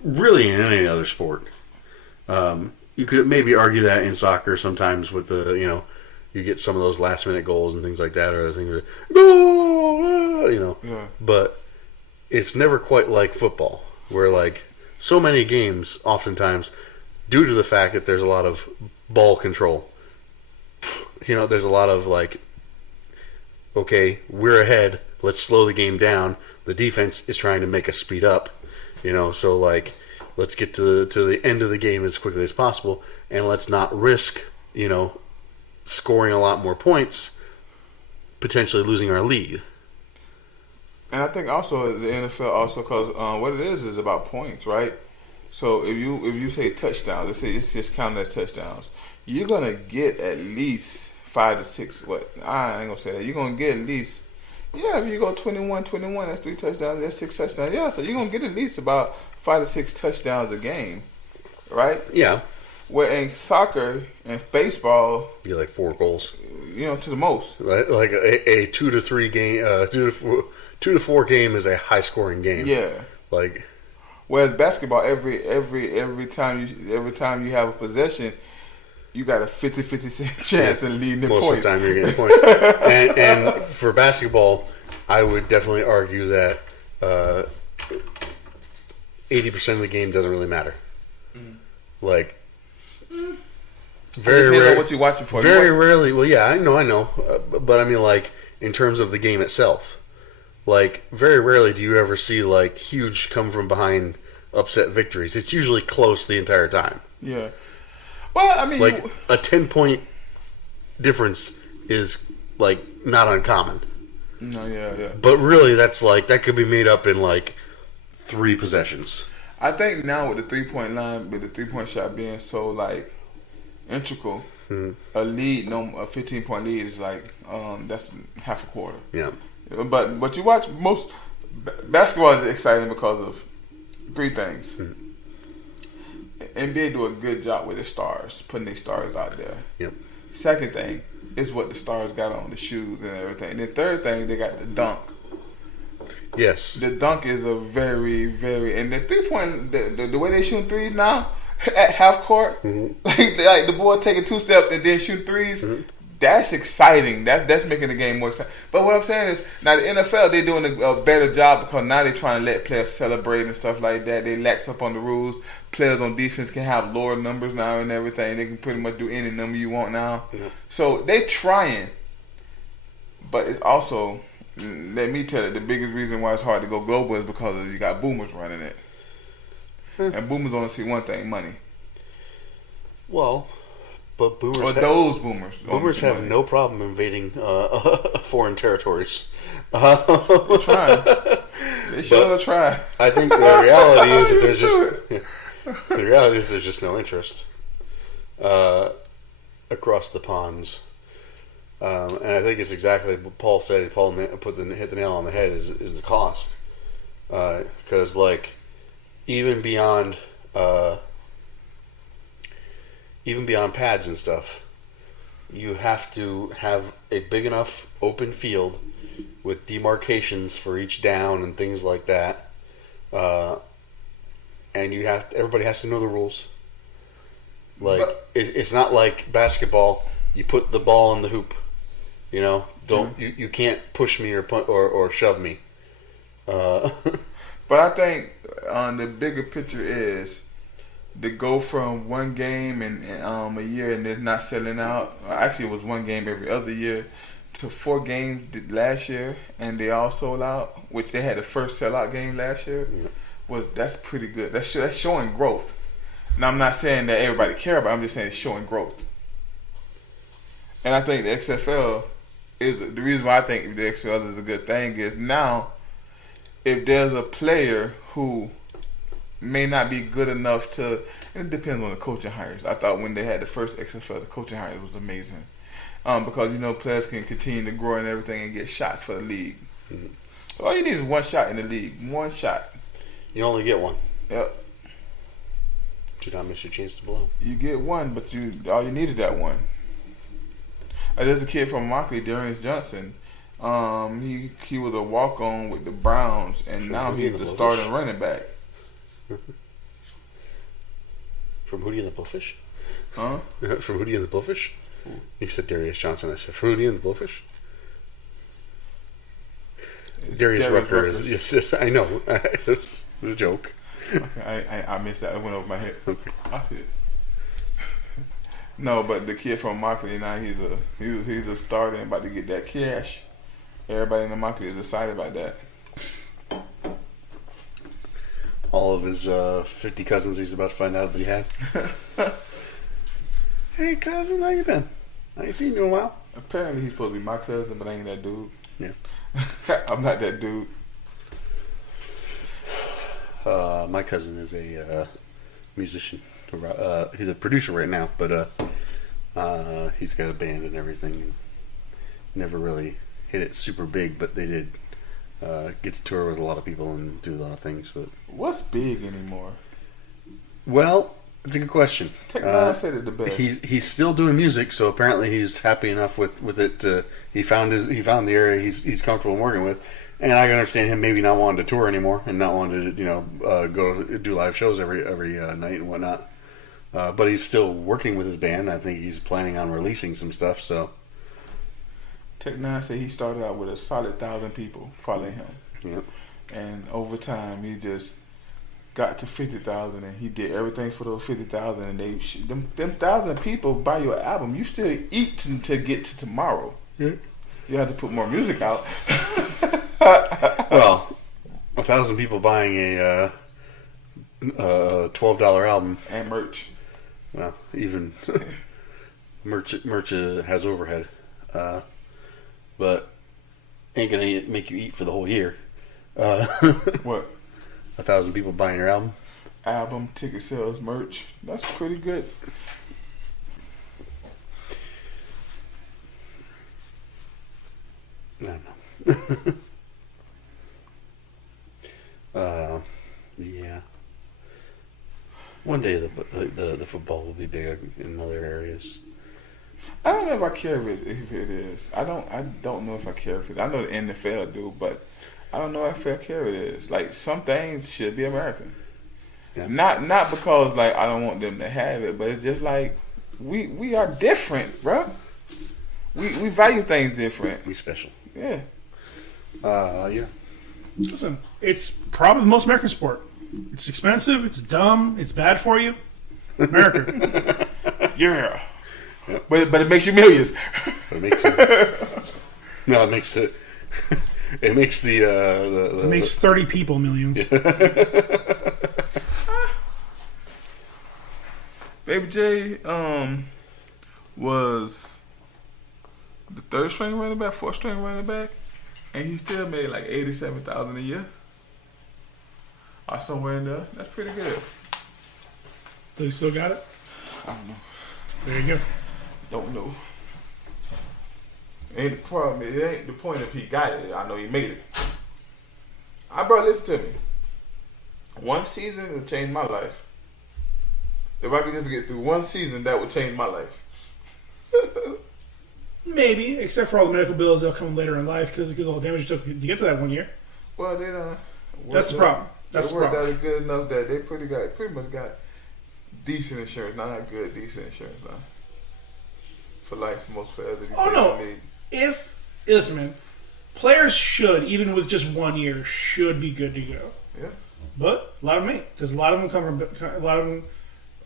really in any other sport. You could maybe argue that in soccer sometimes with the, you get some of those last minute goals and things like that, or things goal, Yeah. But it's never quite like football, where so many games, oftentimes, due to the fact that there's a lot of ball control, there's a lot of okay, we're ahead, let's slow the game down. The defense is trying to make us speed up, so let's get to the end of the game as quickly as possible, and let's not risk, scoring a lot more points, potentially losing our lead. And I think also the NFL also, because what it is about points, right? So if you say touchdowns, let's say it's just counted as touchdowns, you're gonna get at least 5 to 6. What I ain't gonna say that. You're gonna get at least, if you go 21, that's 3 touchdowns, that's 6 touchdowns. Yeah, so you're gonna get at least about 5 to 6 touchdowns a game, right? Yeah. Where in soccer and baseball, you get 4 goals. To the most. Like a 2 to 3 game, 2 to 4 game is a high scoring game. Yeah. Whereas basketball, every time you have a possession, you got a 50-50 chance of leading the points. Most of the time you're getting points. and for basketball, I would definitely argue that 80% of the game doesn't really matter. Very rarely. What you watching for? Very rarely. Well, yeah, I know. But I mean, in terms of the game itself, very rarely do you ever see huge come from behind upset victories. It's usually close the entire time. Yeah. Well, I mean, a 10-point difference is not uncommon. No, yeah. But really, that's that could be made up in 3 possessions. I think now with the 3-point line, with the 3-point shot being so integral, a 15-point lead is that's half a quarter. Yeah. But you watch most basketball is exciting because of 3 things. NBA do a good job with their stars, putting their stars out there. Yep. Second thing is what the stars got on, the shoes and everything. And the third thing, they got the dunk. Yes. The dunk is a very, very, and the 3-point, the way they shoot threes now at half court, like the boy taking 2 steps and then shoot threes. That's exciting. That's making the game more exciting. But what I'm saying is, now the NFL, they're doing a better job because now they're trying to let players celebrate and stuff like that. They lax up on the rules. Players on defense can have lower numbers now and everything. They can pretty much do any number you want now. So they're trying. But it's also, let me tell you, the biggest reason why it's hard to go global is because you got boomers running it. And boomers only see one thing, money. Well, but boomers... Or those boomers. Boomers have no problem invading foreign territories. They're trying. They sure try. I think the reality is that there's just... The reality is there's just no interest across the ponds. And I think it's exactly what Paul said. Paul hit the nail on the head is the cost. Because even beyond pads and stuff, you have to have a big enough open field with demarcations for each down and things like that. And everybody has to know the rules. It's not like basketball. You put the ball in the hoop. You can't push me or shove me. But I think the bigger picture is to go from one game and a year and it's not selling out. Actually, it was one game every other year to 4 games last year, and they all sold out. Which they had the first sellout game last year. That's pretty good. That's showing growth. Now I'm not saying that everybody care about it, I'm just saying it's showing growth. And I think the XFL is the reason why I think the XFL is a good thing is now if there's a player who may not be good enough to, and it depends on the coaching hires. I thought when they had the first XFL, the coaching hires was amazing. Because players can continue to grow and everything and get shots for the league. Mm-hmm. All you need is one shot in the league. One shot. You only get one. Yep. Do not miss your chance to blow. You get one, but all you need is that one. There's a kid from Mockley, Darius Johnson. He was a walk-on with the Browns, and now he's the starting running back. From Hootie and the Blowfish? Huh? From Hootie and the Blowfish? You said Darius Johnson. I said from Hootie and the Blowfish? Darius Rucker is... Yes, I know. It was a joke. Okay, I missed that. It went over my head. Okay. I see it. No, but the kid from Mockley now he's a starter and about to get that cash. Everybody in the Mockley is excited about that. All of his 50 cousins he's about to find out that he had. Hey cousin, how you been? I ain't seen you in a while. Apparently he's supposed to be my cousin, but I ain't that dude. Yeah. I'm not that dude. My cousin is a musician. He's a producer right now, but he's got a band and everything. And never really hit it super big, but they did get to tour with a lot of people and do a lot of things. But what's big anymore? Well, it's a good question. Technology said it the best. He's still doing music, so apparently he's happy enough with it. He found the area he's comfortable working with. And I can understand him maybe not wanting to tour anymore and not wanting to, go do live shows every night and whatnot. But he's still working with his band. I think he's planning on releasing some stuff. So, Tech9 said he started out with a solid 1,000 people following him. Yep. And over time, he just got to 50,000, and he did everything for those 50,000. And them 1,000 people buy your album. You still eat to get to tomorrow. Yeah. You have to put more music out. Well, 1,000 people buying a $12 album and merch. Well, even merch has overhead, but ain't gonna make you eat for the whole year. What? 1,000 people buying your album. Album, ticket sales, merch. That's pretty good. I don't know. Yeah. One day the football will be big in other areas. I don't know if I care if it is. I don't know if I care if it is. I know the NFL do, but I don't know if I care if it is. Like, some things should be American. Yeah. Not because like I don't want them to have it, but it's just like we are different, bro. We value things different. We special. Yeah. Yeah. Listen, it's probably the most American sport. It's expensive, it's dumb, it's bad for you. America. Yeah. Yep. But it makes you millions. It makes you, no, it makes it. It makes the it makes 30 people millions. Baby J was the 3rd string running back, 4th string running back, and he still made like $87,000 a year. Or somewhere in there. That's pretty good. Does he still got it? I don't know. There you go. Don't know. Ain't the problem. It ain't the point if he got it. I know he made it. Bro, listen to me. One season would change my life. If I could just get through one season, that would change my life. Maybe, except for all the medical bills that'll come later in life because all the damage it took to get to that 1 year. Well, they done. That's the problem. That's they the worked problem. out good enough that they pretty much got decent insurance. Not good, decent insurance now. For life, most for elderly. Oh no! Listen, man, players should, even with just 1 year, should be good to go. Yeah. But a lot of them ain't, because a lot of them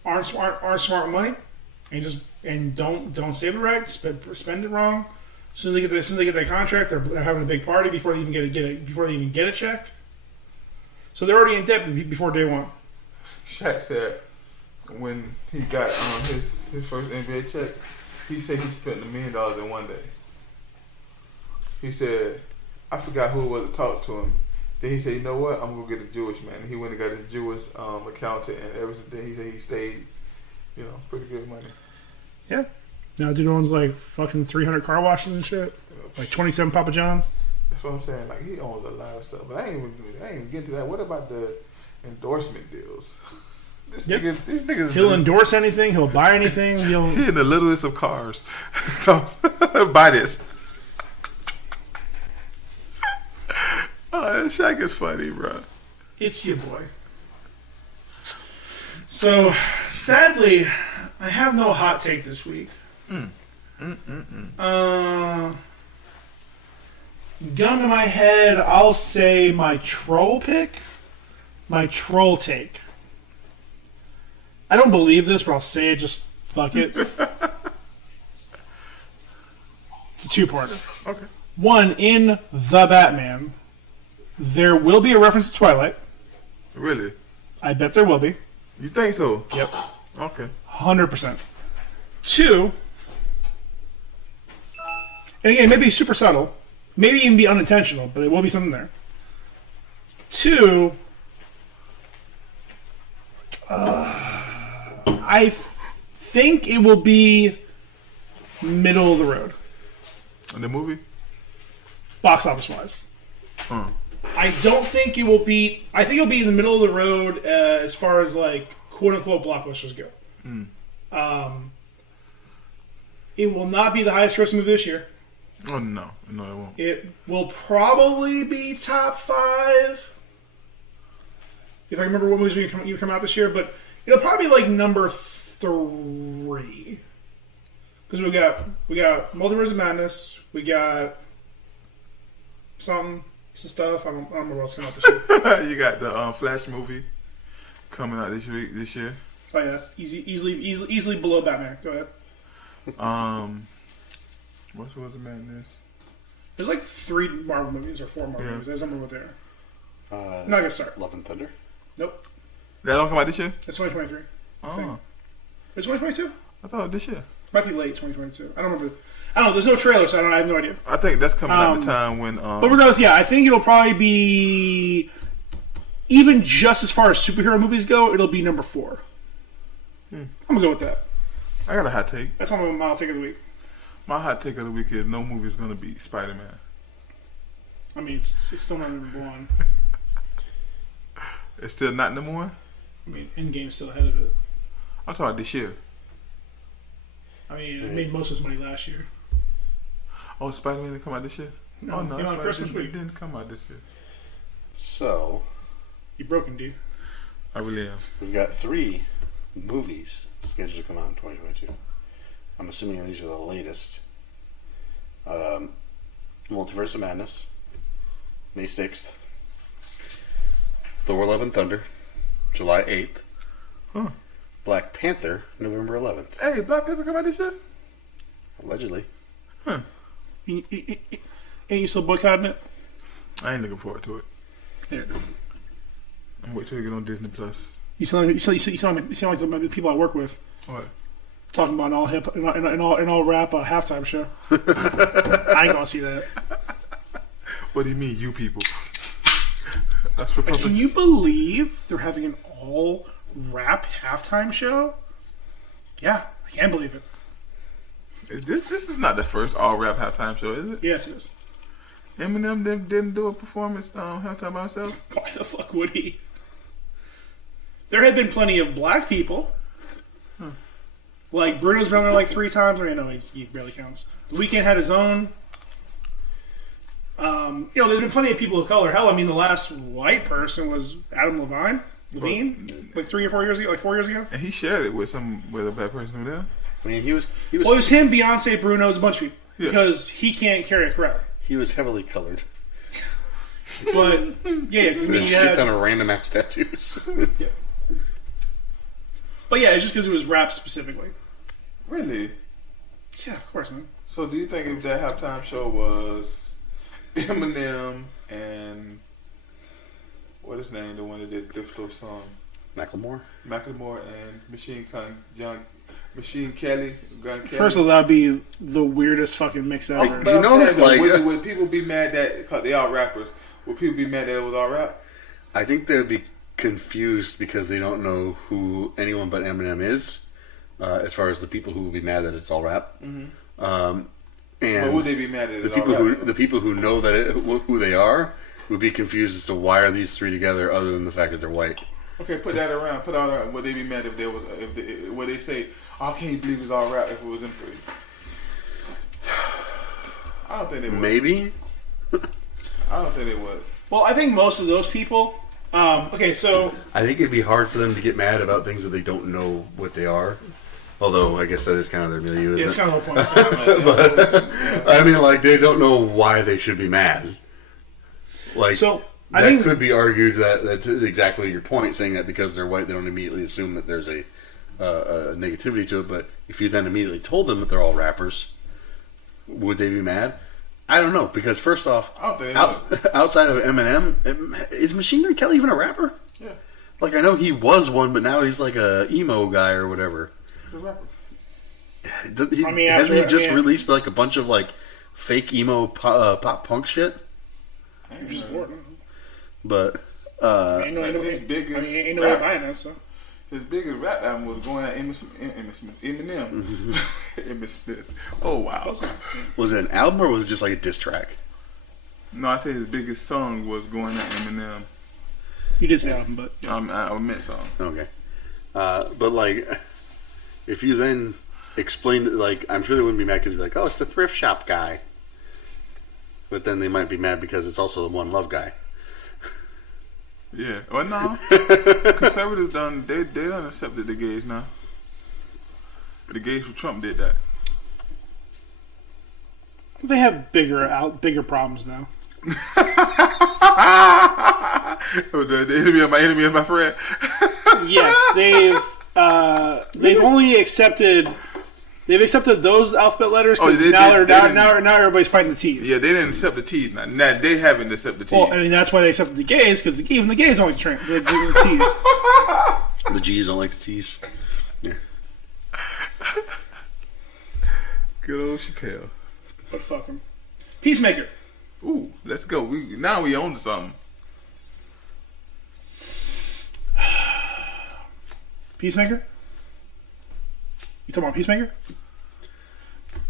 aren't smart with money, and don't save it right, spend it wrong. As soon as they get that contract, they're having a big party before they even get a check. So they're already in debt before day one. Shaq said when he got his first NBA check, he said he spent $1 million in 1 day. He said, I forgot who it was that talked to him. Then he said, you know what? I'm going to get a Jewish man. And he went and got his Jewish accountant and everything. He said he stayed, pretty good money. Yeah. Now, dude owns like fucking 300 car washes and shit. Like 27 Papa John's. That's what I'm saying. Like, he owns a lot of stuff. But I ain't even getting to that. What about the endorsement deals? These niggas he'll endorse anything. He'll buy anything. He in the littlest of cars. Buy this. Oh, that Shaq is funny, bro. It's your boy. So, sadly, I have no hot take this week. Gun to my head, I'll say my troll pick. My troll take. I don't believe this, but I'll say it, just fuck it. It's a two-parter. Okay. One, in The Batman, there will be a reference to Twilight. Really? I bet there will be. You think so? Yep. Okay. 100%. Two, and again, maybe super subtle, maybe even be unintentional, but it will be something there. Two, I think it will be middle of the road. In the movie? Box office wise. I don't think it will be. I think it'll be in the middle of the road as far as like quote unquote blockbusters go. It will not be the highest grossing movie this year. Oh no, it won't. It will probably be top 5 if I remember what movies you come out this year, but it'll probably be like number 3 because we got Multiverse of Madness, we got some stuff. I don't remember what's coming out this year. You got the Flash movie coming out this year. Oh yeah, that's easily below Batman. Go ahead. What's the madness? There's like 3 Marvel movies or 4 Marvel movies. I don't remember what they are. Not gonna start. Love and Thunder. Nope. That don't come out this year? It's 2023. I think. Oh. It's 2022? I thought this year. Might be late 2022. I don't remember. I don't know. There's no trailer, so I have no idea. I think that's coming at the time when. But regardless, yeah, I think it'll probably be even just as far as superhero movies go. It'll be number 4. I'm gonna go with that. I got a hot take. That's my hot take of the week. My hot take of the week is no movie is gonna beat Spider-Man. I mean, it's still not number 1. It's still not number 1. I mean, Endgame's still ahead of it. I'm talking this year. I mean, it made most of its money last year. Oh, Spider-Man didn't come out this year? No, no, on Christmas week. It didn't come out this year. So, you broken, dude. I really am. We've got 3 movies scheduled to come out in 2022. I'm assuming these are the latest. Multiverse of Madness, May 6th. Thor: Love and Thunder, July 8th. Huh. Black Panther, November 11th. Hey, Black Panther come out this year? Allegedly. Huh. Ain't you still boycotting it? I ain't looking forward to it. There it is. I'm waiting till it get on Disney Plus. You sound like the people I work with. What? Talking about an all hip and all rap halftime show. I ain't gonna see that. What do you mean, you people? That's for public. Can you believe they're having an all rap halftime show? Yeah, I can't believe it. This is not the first all rap halftime show, is it? Yes, it is. Eminem didn't do a performance halftime by himself. Why the fuck would he? There had been plenty of black people. Like Bruno's been on there like 3 times. Or no, he barely counts. The Weeknd had his own. There's been plenty of people of color. Hell, I mean, the last white person was Adam Levine, like 3 or 4 years ago, like 4 years ago. And he shared it with a black person over there. I mean, he was. Well, it was him, Beyonce, Bruno, it was a bunch of people because he can't carry a crowd. He was heavily colored. But yeah, because he had done a random ass tattoos. Yeah. But yeah, it's just because it was rap specifically. Really? Yeah, of course, man. So do you think if that halftime show was Eminem and what is his name, the one that did Diplo song? Macklemore and Machine Kelly, Gun Kelly. First of all, that'd be the weirdest fucking mix ever. But you know that, like, would people be mad that because they all rappers? Would people be mad that it was all rap? I think they would be confused because they don't know who anyone but Eminem is, as far as the people who will be mad that it's all rap. Mm-hmm. And but would they be mad at the people who know that who they are would be confused as to why are these 3 together, other than the fact that they're white. Okay, put that around. Put all around. Would they be mad if there was would they say, "I can't believe it's all rap" if it was in 3? I don't think they would. Maybe. I don't think they would. Well, I think most of those people. Okay, so I think it'd be hard for them to get mad about things that they don't know what they are. Although I guess that is kind of their milieu. It's kind of the point. But I mean, like, they don't know why they should be mad. Like, so I think could be argued that that's exactly your point, saying that because they're white, they don't immediately assume that there's a negativity to it. But if you then immediately told them that they're all rappers, would they be mad? I don't know, because first off, outside of Eminem, is Machine Gun Kelly even a rapper? Yeah. Like, I know he was one, but now he's like a emo guy or whatever. He's a rapper. Hasn't he just released like a bunch of like fake emo pop punk shit? I'm just bored. But ain't nobody buying that, so. His biggest rap album was going at Eminem. Eminem Smith. Oh, wow. Was it an album or was it just like a diss track? No, I said his biggest song was going at Eminem. You did say album, but... I meant song. Okay. But, like, if you then explained it, like, I'm sure they wouldn't be mad because they're like, oh, it's the thrift shop guy. But then they might be mad because it's also the One Love guy. Yeah. Well, no. Conservatives they done accepted the gays now. The gays for Trump did that. They have bigger problems now. The enemy of my enemy is my friend. Yes, they've only accepted. They've accepted those alphabet letters because now everybody's fighting the T's. Yeah, they didn't accept the T's now. Now they haven't accepted the T's. Well, I mean that's why they accepted the gays because even the gays don't like the T's. The G's don't like the T's. Yeah. Good old Chappelle. But fuck him. Peacemaker. Ooh, let's go. Now we own something. Peacemaker? You talking about Peacemaker?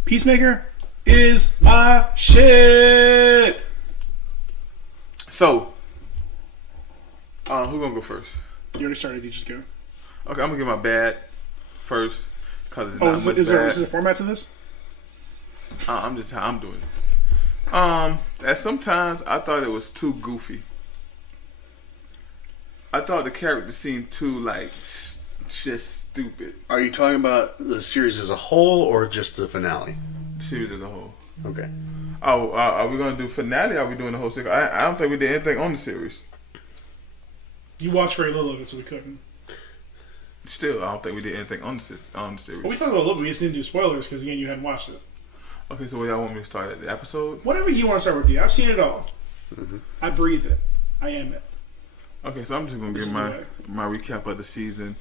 Peacemaker is my shit. So, who's gonna go first? You already started. You just go. Okay, I'm gonna get my bad first because it's not much bad. Is there a format to this? I'm just how I'm doing it. At sometimes I thought it was too goofy. I thought the character seemed too just stupid. Are you talking about the series as a whole or just the finale? The series as a whole. Okay. Oh, are we going to do finale or are we doing the whole series? I don't think we did anything on the series. You watched very little of it, so we couldn't. Still, I don't think we did anything on the series. Well, we talked about a little bit. We just didn't do spoilers because, again, you hadn't watched it. Okay, so y'all want me to start at the episode? Whatever you want to start with, D. I've seen it all. Mm-hmm. I breathe it. I am it. Okay, so I'm just going to give my recap of the season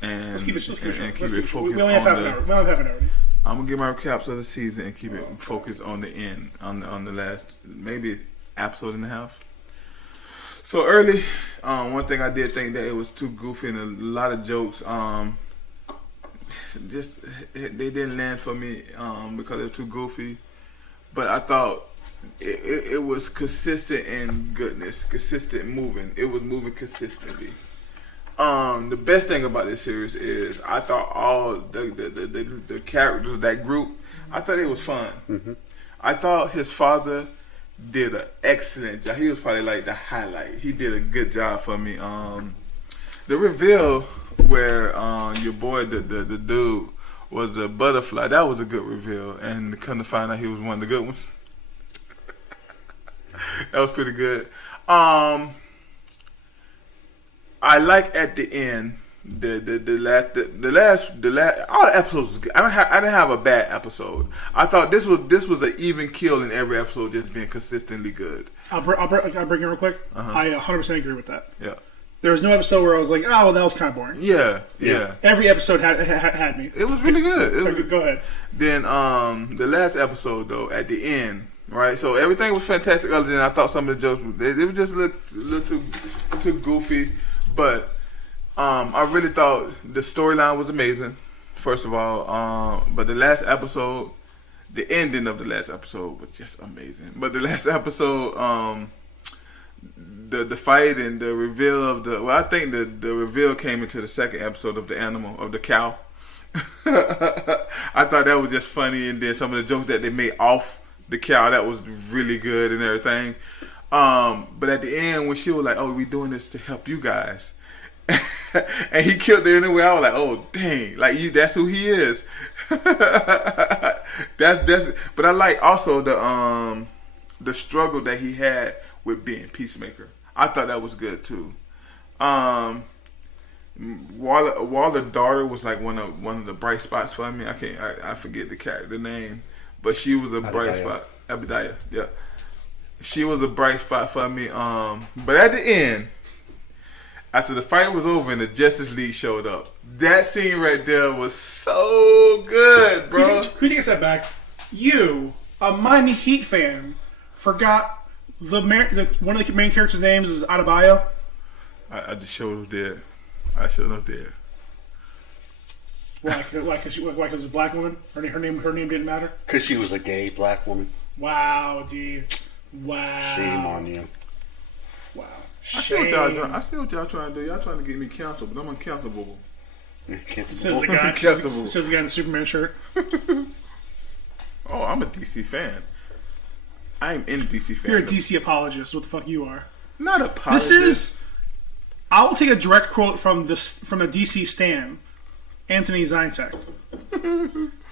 and let's keep it focused. We only have half an hour. We only have an hour. I'm gonna give my recaps of the season and keep it focused on the end, on the last maybe episode and a half. So early, one thing I did think that it was too goofy and a lot of jokes. just they didn't land for me because they're too goofy. But I thought it was consistent in goodness, consistent moving. It was moving consistently. The best thing about this series is I thought all the characters of that group, I thought it was fun. Mm-hmm. I thought his father did an excellent job. He was probably like the highlight. He did a good job for me. The reveal where your boy, the dude, was the butterfly, that was a good reveal. And come to find out he was one of the good ones. That was pretty good. I like at the end the last all the episodes was good. I didn't have a bad episode. I thought this was an even kill in every episode, just being consistently good. I'll break it real quick. Uh-huh. I 100% agree with that. Yeah. There was no episode where I was like, oh, well, that was kind of boring. Yeah. Every episode had me. It was really good. Go ahead. Then the last episode though, at the end, right? So everything was fantastic. Other than I thought some of the jokes, it was just a little too goofy. But I really thought the storyline was amazing. First of all, but the last episode, the ending of the last episode was just amazing. But the last episode, the fight and the reveal of I think the reveal came into the second episode of the animal, of the cow. I thought that was just funny, and then some of the jokes that they made off the cow, that was really good and everything. But at the end, when she was like, "Oh, we doing this to help you guys," and he killed her anyway, I was like, "Oh, dang! Like that's who he is." that's. But I like also the struggle that he had with being Peacemaker. I thought that was good too. Waller daughter was like one of the bright spots for me. I forget the character name, but she was a bright spot. Abediah, yeah. She was a bright spot for me. But at the end, after the fight was over and the Justice League showed up, that scene right there was so good, bro. Could you take a step back? You, a Miami Heat fan, forgot one of the main characters' names is Adebayo. I just showed up there. I showed up there. Why? Because she was a black woman. Her name didn't matter. Because she was a gay black woman. Wow, dude. Wow. Shame on you. Wow. I see what y'all trying to do. Y'all trying to get me canceled, but I'm uncancelable. Says the guy in the Superman shirt. Oh, I'm a DC fan. I'm in DC fan. You're a DC apologist. What the fuck you are? Not apologist. I will take a direct quote from a DC stan, Anthony Zintek.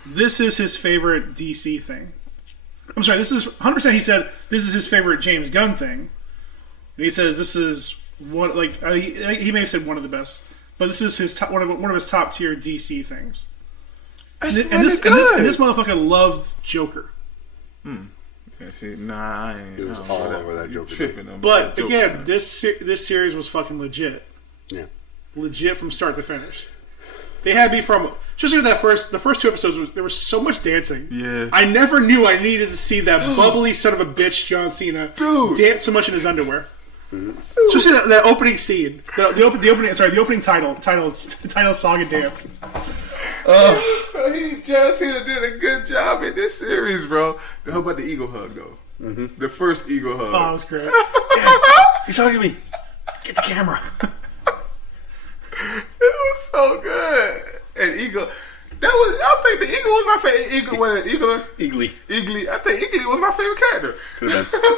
This is his favorite DC thing. I'm sorry, this is 100%. He said this is his favorite James Gunn thing, and he says this is one he may have said one of the best, but this is his one of his top tier DC things. And this motherfucker loved Joker. Yeah, see, nah, I ain't. It was all over that Joker. But again, this series was fucking legit. Yeah, legit from start to finish. They had me from just like the first two episodes. There was so much dancing. Yeah, I never knew I needed to see that bubbly son of a bitch John Cena dance so much in his underwear. Mm-hmm. Especially that opening scene, the opening title song and dance. So John Cena did a good job in this series, bro. How about the eagle hug though? Mm-hmm. The first eagle hug. Oh, that was great. He's hugging me. Get the camera. It was so good. And eagle. I think the eagle was my favorite. Eagly. I think Eagly was my favorite character.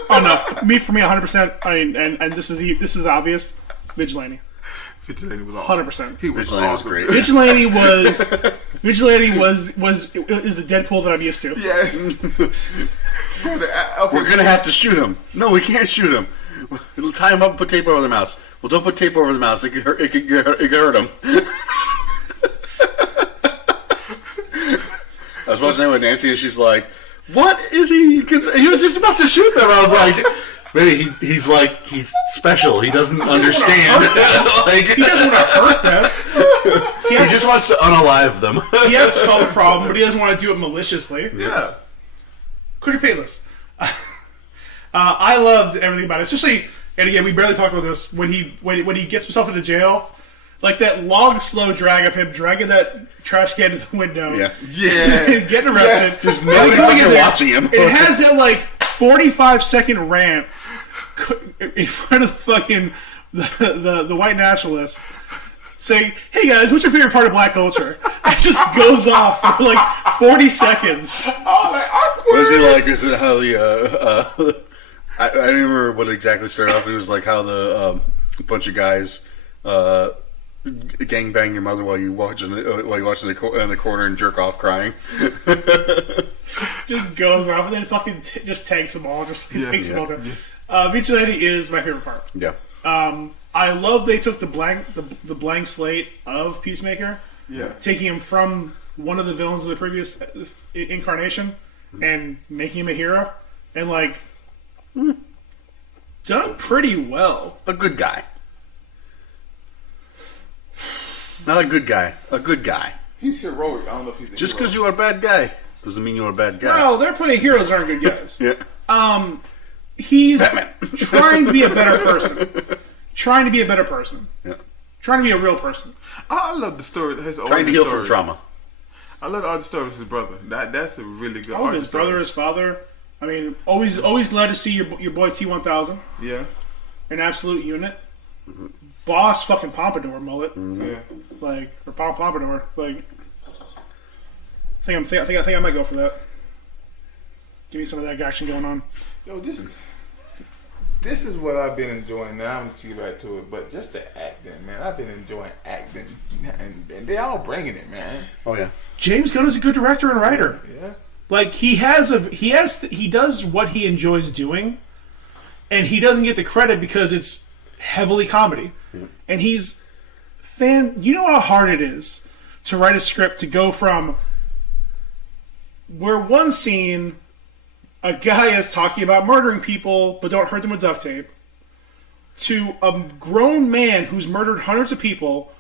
Oh no, for me, 100%. I mean, and this is obvious. Vigilante. Vigilante was awesome. 100%. He was Vigilante awesome. Was great. Vigilante is the Deadpool that I'm used to. Yes. We're gonna have to shoot him. No, we can't shoot him. We'll tie him up and put tape over their mouths. Well, don't put tape over the mouths. It could hurt him. I was watching that with Nancy, and she's like, "What is he?" Because he was just about to shoot them. I was like, "Maybe he's special. He doesn't understand. He doesn't want to hurt them. He just wants to unalive them. He has to solve a problem, but he doesn't want to do it maliciously." Yeah. Quit your payless. I loved everything about it, especially. And again, we barely talked about this when he gets himself into jail. Like that long, slow drag of him dragging that trash can to the window. Yeah. Getting arrested. Yeah. Just nobody fucking watching him. It has that, 45-second rant in front of the fucking the white nationalists saying, "Hey guys, what's your favorite part of black culture?" It just goes off for 40 seconds. What is it like? Is it how the I don't remember what exactly started off. It was like how the bunch of guys gangbang your mother while you watch in the corner and jerk off crying. Just goes off and then fucking just tanks them all. Just takes them all down. Vigilante is my favorite part. Yeah. I love they took the blank slate of Peacemaker, taking him from one of the villains of the previous incarnation and making him a hero, and done pretty well. A good guy. Not a good guy. A good guy. He's heroic. I don't know if he's just because you're a bad guy doesn't mean you're a bad guy. Well, there are plenty of heroes that aren't good guys. Yeah. He's trying to be a better person. Trying to be a better person. Yeah. Trying to be a real person. I love the story. His trying to heal from trauma. I love the story of his brother. That's a really good. I love his brother, his father. I mean, always glad to see your boy T-1000. Yeah. An absolute unit. Mm-hmm. Boss fucking pompadour mullet. Mm-hmm. Yeah. Or pompadour. I think I might go for that. Give me some of that action going on. Yo, this is what I've been enjoying. Now I'm going to get back to it, but just the acting, man. I've been enjoying acting, and they all bringing it, man. Oh yeah. James Gunn is a good director and writer. Yeah. He does what he enjoys doing, and he doesn't get the credit because it's heavily comedy. Yeah. And you know how hard it is to write a script to go from where one scene a guy is talking about murdering people but don't hurt them with duct tape, to a grown man who's murdered hundreds of people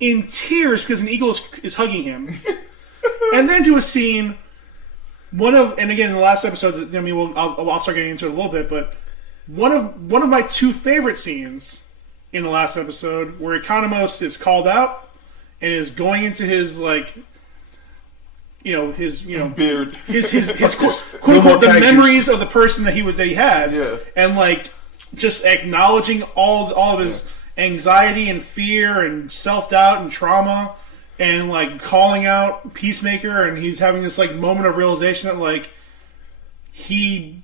in tears because an eagle is hugging him, and then to a scene and again in the last episode, I'll start getting into it a little bit, but one of my two favorite scenes in the last episode where Economos is called out and is going into his beard, his quote unquote the memories of the person that he had, and just acknowledging all of his anxiety and fear and self-doubt and trauma, and calling out Peacemaker, and he's having this moment of realization that he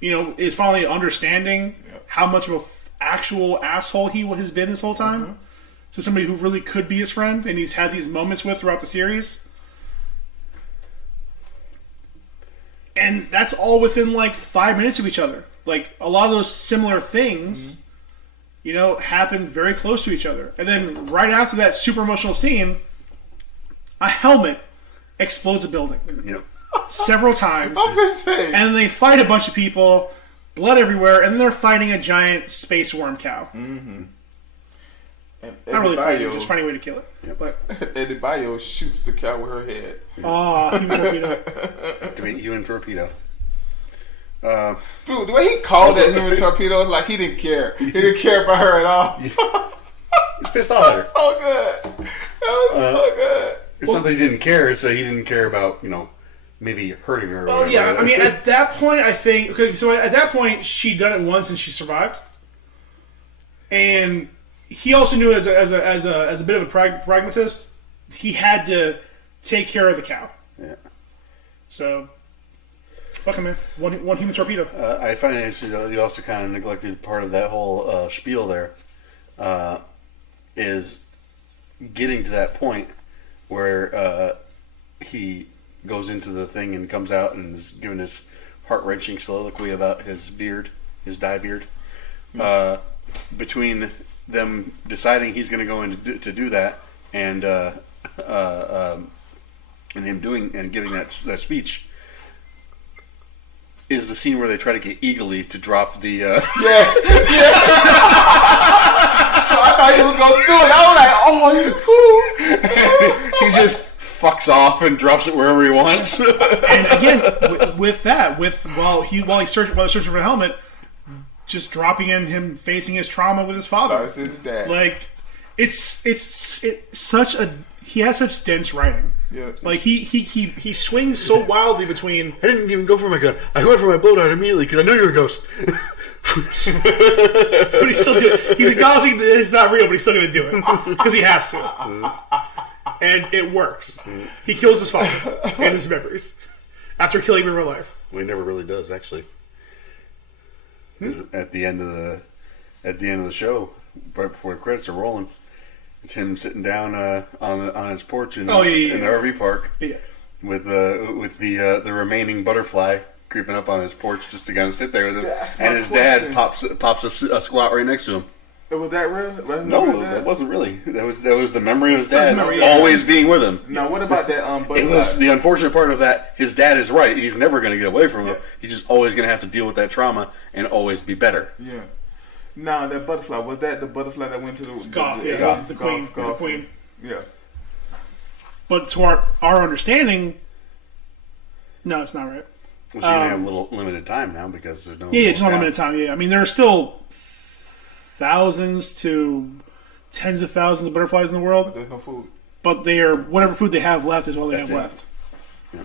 is finally understanding how much of an actual asshole he has been this whole time. Mm-hmm. So somebody who really could be his friend, and he's had these moments with throughout the series. And that's all within 5 minutes of each other. A lot of those similar things, happen very close to each other. And then right after that super emotional scene, a helmet explodes a building. Yep. Several times. And then they fight a bunch of people, blood everywhere, and then they're fighting a giant space worm cow. Mm-hmm. Not really fighting, just finding a way to kill it. Yep. But Eddie Bio shoots the cow with her head. Oh, human torpedo. Human torpedo. Dude, the way he called that human torpedo was he didn't care. He didn't care about her at all. He's pissed off at her. So good. That was so good. It's not that he didn't care, it's that he didn't care about, maybe hurting her. Well, yeah, I mean, at that point, I think... Okay, so at that point, she'd done it once and she survived. And he also knew as a bit of a pragmatist, he had to take care of the cow. Yeah. So... Fuck him, man. One human torpedo. I find it interesting, though, you also kind of neglected part of that whole spiel there, is getting to that point where he goes into the thing and comes out and is giving his heart-wrenching soliloquy about his beard, his dye beard. Between them deciding he's going to go in to do that and him doing and giving that speech, is the scene where they try to get Eagle-y to drop the... Yeah. I thought he was going to do it. I was like, oh, he just fucks off and drops it wherever he wants. And again, while he's searching for the helmet, just dropping in him facing his trauma with his father. His dad. it's such a he has such dense writing. Yeah. Like he swings so wildly between. I didn't even go for my gun. I went for my blowdown immediately because I knew you were a ghost. But he's still doing it. He's acknowledging that it's not real, but he's still going to do it because he has to. And it works. He kills his father and his memories after killing him in real life. Well, he never really does, actually. At the end of the show, right before the credits are rolling, it's him sitting down on his porch in the RV park with the remaining butterfly creeping up on his porch just to kind of sit there with him, and his dad pops a squat right next to him. Was that real? No, that wasn't really. That was the memory of his dad always being with him. Now, what about that? It was the unfortunate part of that. His dad is right. He's never going to get away from him. He's just always going to have to deal with that trauma and always be better. Yeah. Now, that butterfly, was that the butterfly that went to the Goth? The queen. The queen. Yeah. But to our understanding, no, it's not right. Well, so you're going to have a little limited time now because there's no... Yeah, just unlimited time, yeah. I mean, there are still thousands to tens of thousands of butterflies in the world. But there's no food. But they are... Whatever food they have left is all they have left. Yeah.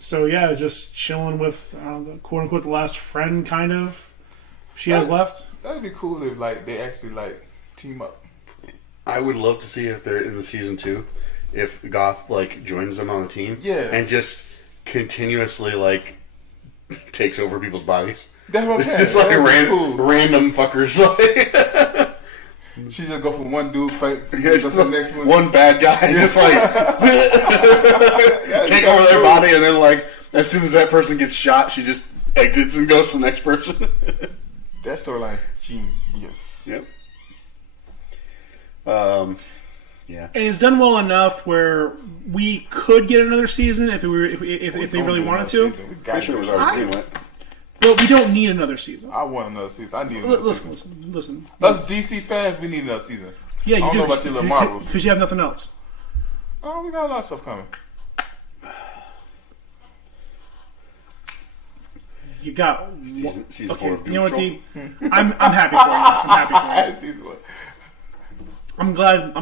So, yeah, just chilling with, the quote-unquote, the last friend, kind of, she has left. That'd be cool if, like, they actually, like, team up. I would love to see if they're in the season 2, if Goth, like, joins them on the team. Yeah. And just continuously, like, takes over people's bodies. That's what I'm saying. It's like random fuckers. Like, she just go from one dude fight to the next one bad guy, just like take over their body, and then like as soon as that person gets shot, she just exits and goes to the next person. That storyline is genius. Yep. Yeah. And it's done well enough where we could get another season if they really wanted to. Pretty sure it was already seen, But we don't need another season. I want another season. I need another season. Listen. Us DC fans, we need another season. Yeah, you I don't do. know about your little Marvels. Because you have nothing else. Oh, we got a lot of stuff coming. You got season 4 of Doom You know what, Patrol. D? I'm happy for you. I'm happy for you. I'm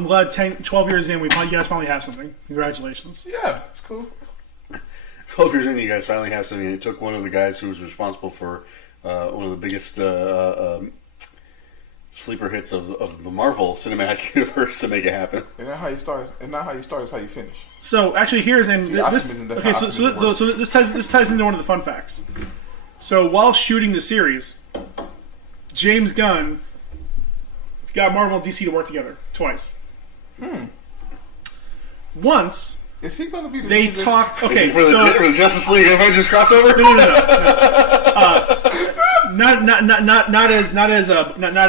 glad 10, 12 years in, you guys finally have something. Congratulations. Yeah, it's cool. 12 years in, you guys finally have something. It took one of the guys who was responsible for one of the biggest sleeper hits of the Marvel Cinematic Universe to make it happen. And not how you start. And not how you start is how you finish. So actually, here's this ties into one of the fun facts. So while shooting the series, James Gunn got Marvel and DC to work together twice. Once. Is he going to be? They talked. Okay, for the Justice League Avengers crossover. No. Not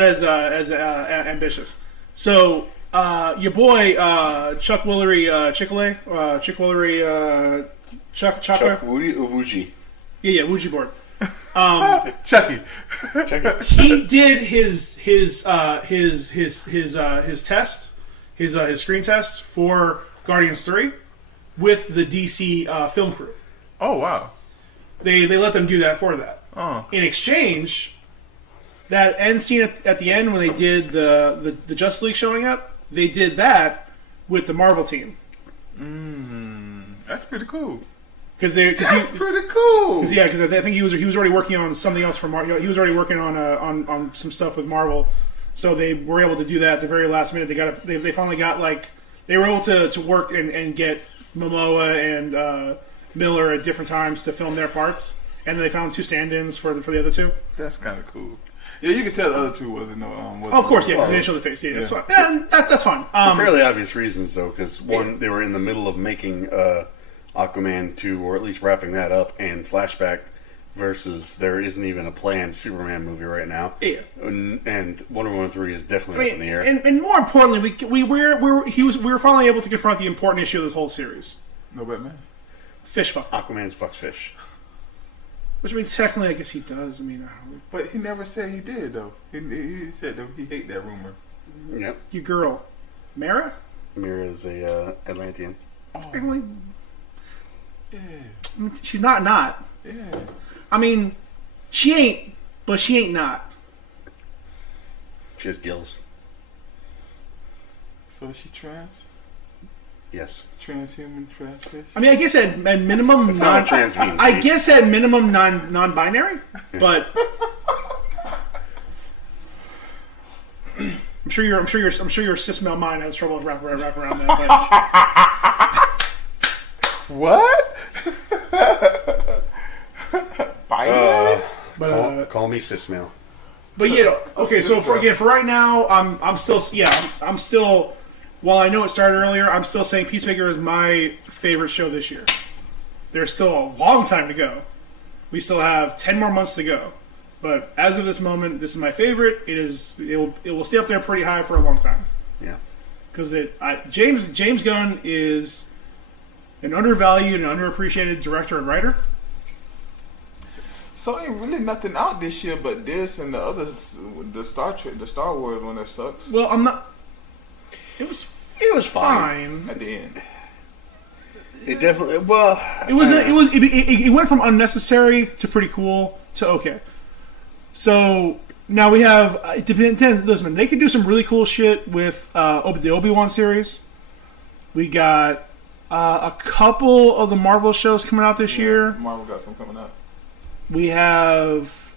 as ambitious. So your boy Chuck Woolery, Chuck Woogie. Yeah, Ouija board. Chucky. He did his test, his screen test for Guardians 3 with the DC film crew. Oh wow! They let them do that for that. Oh. In exchange, that end scene at the end when they did the Justice League showing up, they did that with the Marvel team. That's pretty cool. That's pretty cool. Because I think he was already working on something else for Marvel. He was already working on some stuff with Marvel, so they were able to do that at the very last minute. They finally got they were able to work and get Momoa and Miller at different times to film their parts, and then they found 2 stand-ins for the other 2. That's kind of cool. Yeah, you can tell the other 2 wasn't of course, yeah, because they didn't show the face. Yeah, that's fine. Yeah, that's fine. For fairly obvious reasons, though, because one, they were in the middle of making Aquaman 2, or at least wrapping that up, and Flashback, versus there isn't even a planned Superman movie right now. Yeah, and Wonder Woman 3 is definitely up in the air. And more importantly, we were finally able to confront the important issue of this whole series. No Batman. Fish fuck. Aquaman fucks fish. Which, I mean, technically, I guess he does. I mean, but he never said he did, though. He said that he hate that rumor. Yep. Your girl, Mara? Mara is a Atlantean. Technically, yeah. I mean, she's not. Yeah. I mean, she ain't, but she ain't not. She has gills. So is she trans? Yes. Transhuman, trans fish? I mean, I guess at minimum, That's not what trans means. I guess at minimum non-binary, but I'm sure your cis male mind has trouble wrapping around that. What? Binary? Call me cis male. But okay. So for right now, I'm still. While I know it started earlier, I'm still saying Peacemaker is my favorite show this year. There's still a long time to go. We still have 10 more months to go. But as of this moment, this is my favorite. It will stay up there pretty high for a long time. Yeah. Because James Gunn is an undervalued and underappreciated director and writer. So ain't really nothing out this year but this and the Star Wars one that sucks. Well, I'm not. It was fine at the end. It definitely it went from unnecessary to pretty cool to okay. So now we have listen, they could do some really cool shit with the Obi-Wan series. We got a couple of the Marvel shows coming out this year. Marvel got some coming out. We have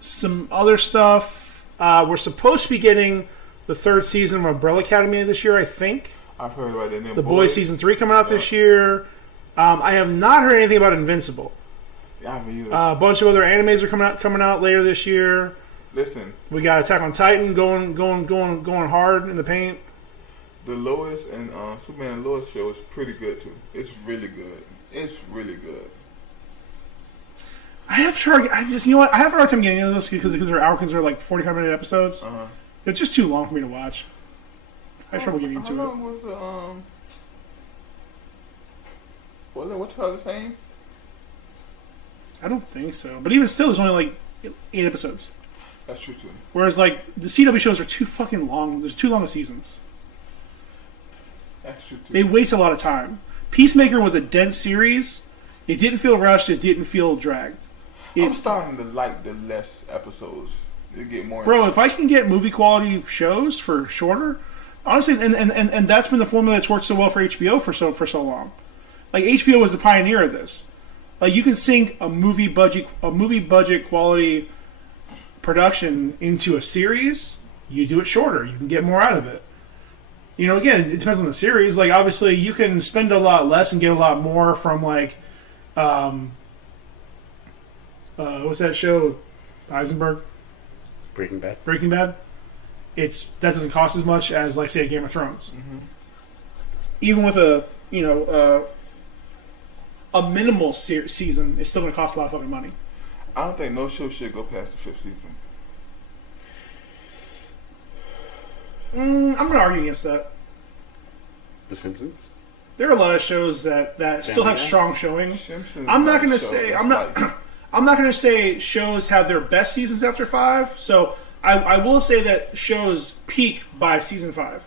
some other stuff. We're supposed to be getting the third season of Umbrella Academy this year, I think. I've heard about that. The Boys season 3 coming out this year. I have not heard anything about Invincible. Yeah, I haven't either. A bunch of other animes are coming out later this year. Listen, we got Attack on Titan going hard in the paint. The Lois and Superman and Lois show is pretty good too. It's really good. I have a hard time getting into those because they're like 45-minute episodes. They're just too long for me to watch. I have trouble getting into it. How long was what's the same? I don't think so. But even still, there's only like 8 episodes. That's true too. Whereas like the CW shows are too fucking long. There's too long of seasons. That's true too. They waste a lot of time. Peacemaker was a dense series. It didn't feel rushed. It didn't feel dragged. I'm starting to like the less episodes. You get more. Bro, if I can get movie quality shows for shorter, honestly, and that's been the formula that's worked so well for HBO for so long. Like HBO was the pioneer of this. Like you can sink a movie budget quality production into a series. You do it shorter. You can get more out of it. You know, again, it depends on the series. Like obviously, you can spend a lot less and get a lot more from like, what's that show? Heisenberg. Breaking Bad. That doesn't cost as much as like say Game of Thrones. Mm-hmm. Even with a minimal season, it's still going to cost a lot of fucking money. I don't think no show should go past the 5th season. I'm going to argue against that. The Simpsons. There are a lot of shows that still have strong showings. Simpsons I'm not going to say I'm not going to say shows have their best seasons after 5. So I will say that shows peak by season 5,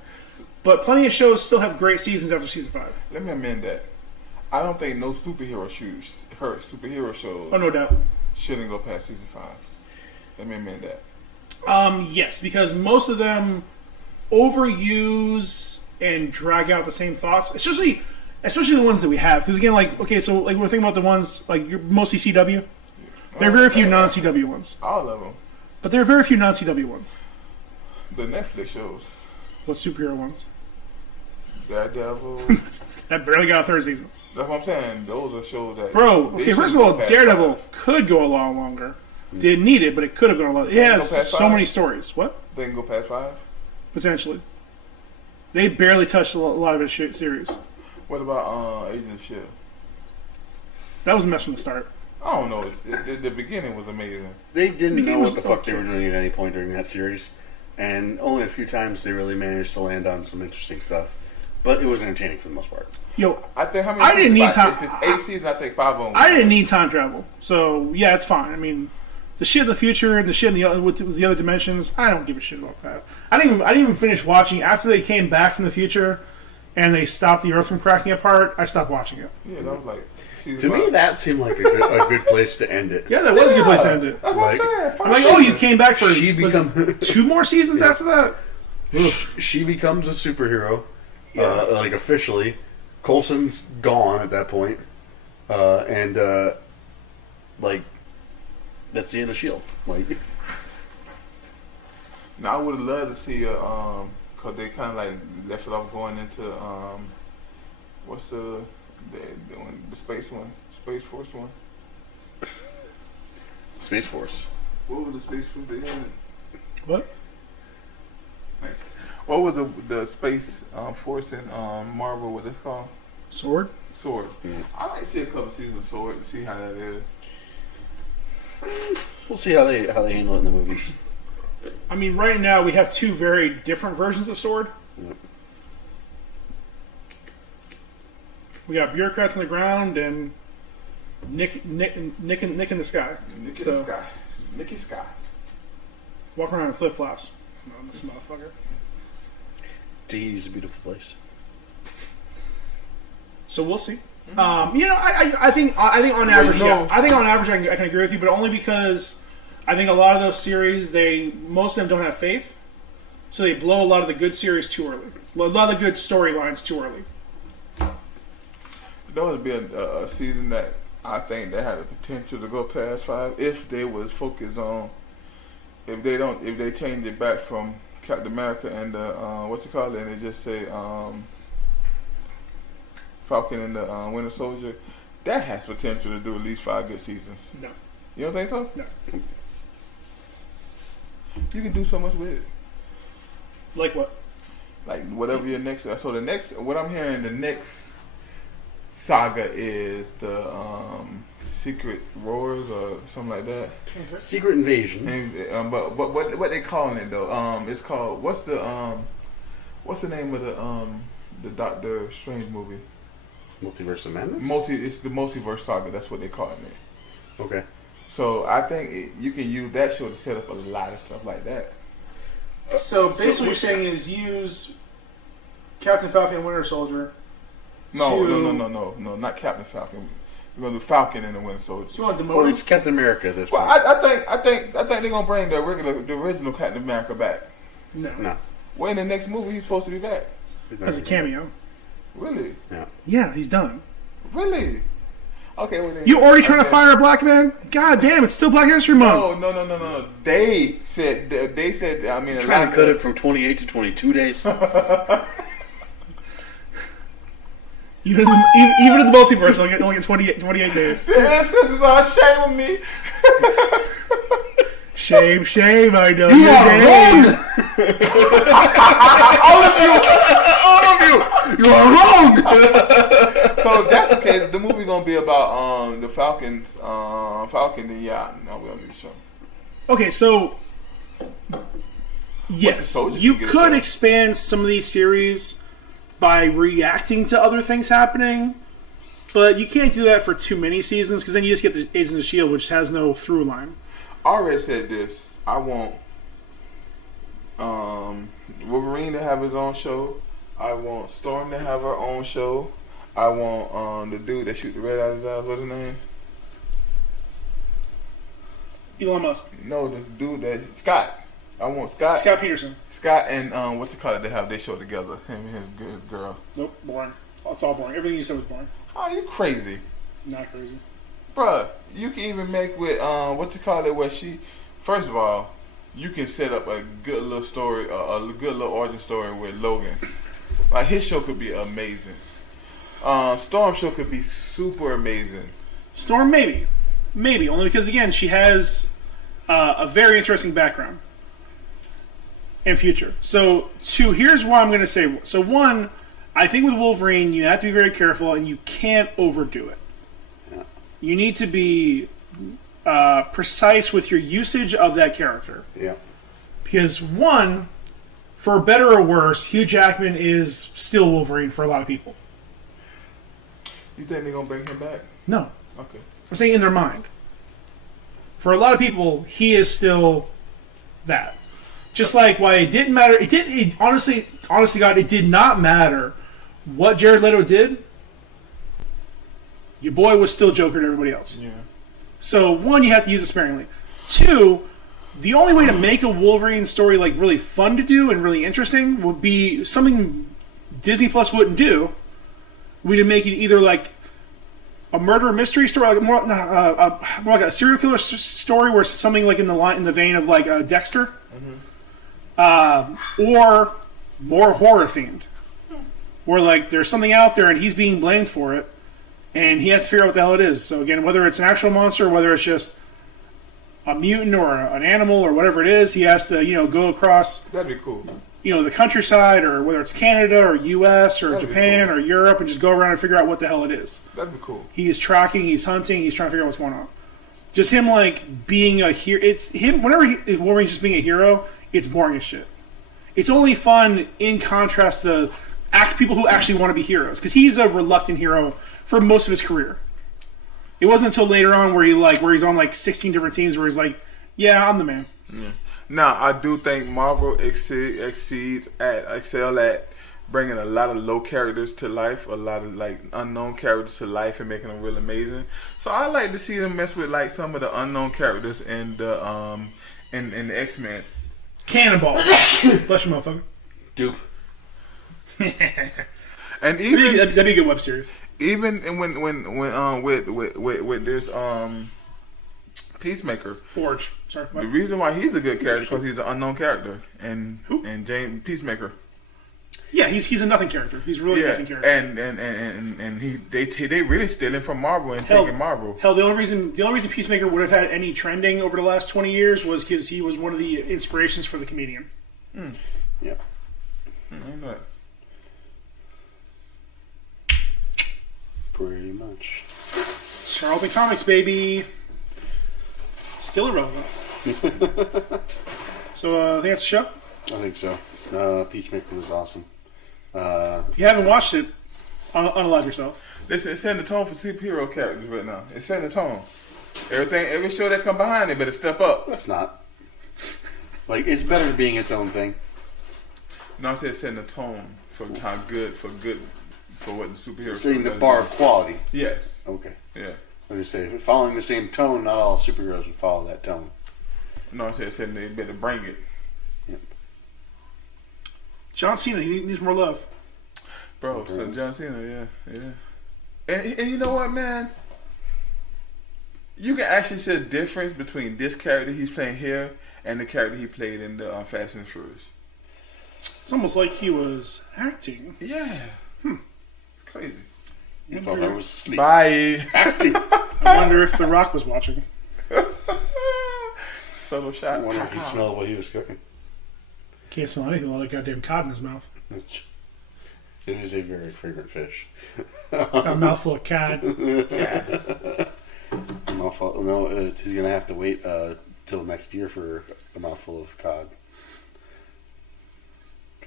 but plenty of shows still have great seasons after season 5. Let me amend that. I don't think no superhero shows. Oh, no doubt. Shouldn't go past season 5. Let me amend that. Yes, because most of them overuse and drag out the same thoughts, especially the ones that we have. Because again, like okay, so like we're thinking about the ones like you're mostly CW. There are very few non-CW ones. All of them. But there are very few non-CW ones. The Netflix shows. What superhero ones? Daredevil. That barely got a third season. That's what I'm saying. Those are shows that... Bro, okay, first of all, Daredevil could go a lot longer. Didn't need it, but it could have gone a lot. It has so many stories. What? They can go past 5? Potentially. They barely touched a lot of his series. What about Agents of S.H.I.E.L.D.? That was a mess from the start. I don't know. The beginning was amazing. They didn't know what the fuck they were doing at any point during that series. And only a few times they really managed to land on some interesting stuff. But it was entertaining for the most part. Yo, I think how many I didn't need time. If it's 8 seasons, I think 5 of them. I didn't need time travel. So, yeah, it's fine. I mean, the shit in the future and the shit with the other dimensions, I don't give a shit about that. I didn't even finish watching. After they came back from the future and they stopped the Earth from cracking apart, I stopped watching it. Yeah, that was like... To me, that seemed like a good place to end it. Yeah, that was a good place to end it. That's what I'm saying. I'm like, oh, you came back for 2 more seasons after that? She becomes a superhero, like officially. Coulson's gone at that point, and like that's the end of S.H.I.E.L.D. Like, now I would have loved to see cause they kind of like left it off going into what's the space one, Space Force one. Space Force. What was the Space Force they had? What? Like, what was the Space Force in Marvel? What it's called? Sword. Sword. Mm-hmm. I like to see a couple seasons of Sword to see how that is. We'll see how they handle it in the movies. I mean, right now we have two very different versions of Sword. Yep. We got bureaucrats on the ground and Nick in the sky. Nick in the sky. Nicky Sky. Walking around in flip flops. No, this motherfucker. Tahiti's a beautiful place. So we'll see. I think on average, I think on average I can agree with you, but only because I think a lot of those series, most of them don't have faith, so they blow a lot of the good series too early. A lot of the good storylines too early. There would be a season that I think they had the potential to go past 5 if they was focused on if they change it back from Captain America and and they just say Falcon and the Winter Soldier, that has potential to do at least 5 good seasons. No. You don't think so? No. You can do so much with it. Like what? Like whatever your next. So what I'm hearing, the next saga is the Secret Wars or something like that. Secret Invasion. And, but what they calling it though? It's called what's the name of the Doctor Strange movie? Multiverse of Madness? It's the Multiverse Saga. That's what they're calling it. Okay. So I think you can use that show to set up a lot of stuff like that. So basically, what you're saying is use Captain Falcon and Winter Soldier. No, not Captain Falcon. We're gonna do Falcon and the Winter Soldier. Well, it's Captain America at this point. Well, I think they're gonna bring the original Captain America back. No. Well, in the next movie, he's supposed to be back. As a cameo. Really? Yeah, he's done. Really? Okay. Well, then, you already trying to fire a black man? God damn! It's still Black History Month. No. They said. I mean, trying to cut it from 28 to 22 days. Even in the multiverse, only get 28 days. The ancestors are ashamed of me. Shame, I know. You are wrong! All of you! You are wrong! So if that's the case, the movie gonna be about the Falcon, then yeah, no, we don't need to show. Okay, so yes, you could expand some of these series by reacting to other things happening, but you can't do that for too many seasons because then you just get the Agents of S.H.I.E.L.D., which has no through line. I already said this. I want Wolverine to have his own show. I want Storm to have her own show. I want the dude that shoot the red out of his eyes. What's his name? Elon Musk. No, the dude that Scott. I want Scott. Scott Peterson. Scott and what's it called? They show together. Him and his girl. Nope, boring. It's all boring. Everything you said was boring. Oh, you crazy? Not crazy. Bruh, you can even make with what's it called? Where she, first of all, you can set up a good little story, a good little origin story with Logan. Like his show could be amazing. Storm show could be super amazing. Storm maybe only because again she has a very interesting background and future. So here's what I'm going to say. So one, I think with Wolverine you have to be very careful and you can't overdo it. You need to be precise with your usage of that character. Yeah. Because one, for better or worse, Hugh Jackman is still Wolverine for a lot of people. You think they're gonna bring him back? No. Okay. I'm saying in their mind. For a lot of people, he is still that. Just like why it didn't matter. Honestly, God, it did not matter what Jared Leto did. Your boy was still Joker to everybody else. Yeah. So, one, you have to use it sparingly. Two, The only way to make a Wolverine story like really fun to do and really interesting would be something Disney Plus wouldn't do. We'd make it either like a murder mystery story, like more like a serial killer story, where it's something like in the vein of like Dexter, or more horror themed, where like there's something out there and he's being blamed for it, and he has to figure out what the hell it is. So again, whether it's an actual monster, or whether it's just a mutant or an animal or whatever it is, he has to go across. That'd be cool. The countryside, or whether it's Canada or U.S. or That'd Japan cool. or Europe, and just go around and figure out what the hell it is. That'd be cool. He's tracking, he's hunting, he's trying to figure out what's going on. Just him like being a hero. It's him. Whenever Wolverine's just being a hero, it's boring as shit. It's only fun in contrast to people who actually want to be heroes, because he's a reluctant hero for most of his career. It wasn't until later on where he's on like 16 different teams where he's like, yeah, I'm the man. Yeah. Now, I do think Marvel excel at bringing a lot of low characters to life, a lot of like unknown characters to life, and making them real amazing. So I like to see them mess with like some of the unknown characters in the in the X-Men. Cannonball. Bless you, motherfucker. Duke. And even That'd be a good web series. Even when with this Peacemaker. Forge. Sorry. The reason why he's a good character because he's an unknown character, and James Peacemaker. Yeah, he's a nothing character. He's really a nothing character. And they really stealing from Marvel and taking Marvel. Hell, the only reason Peacemaker would have had any trending over the last 20 years was because he was one of the inspirations for the comedian. Yeah. I know that. Pretty much. Charlton Comics, baby. Still irrelevant. So, I think that's the show? I think so. Peacemaker was awesome. If you haven't watched it, unalive yourself. Listen, it's setting the tone for superhero characters right now. It's setting the tone. Every show that come behind it better step up. That's not. Like, it's better than being its own thing. No, I said setting the tone for how good for what the superhero. Setting the bar of quality. Yes. Okay. Yeah. I was say, following the same tone, not all superheroes would follow that tone. No, I said they better bring it. Yep. John Cena, he needs more love. Bro, so John Cena, yeah. And you know what, man? You can actually see the difference between this character he's playing here and the character he played in the Fast and Furious. It's almost like he was acting. Yeah. It's crazy. You thought I was asleep. Bye. Acting. I wonder if The Rock was watching. Subtle shot. I wonder if he smelled what he was cooking. Can't smell anything with all that goddamn cod in his mouth. It is a very fragrant fish. A mouthful of cod. No, he's going to have to wait till next year for a mouthful of cod.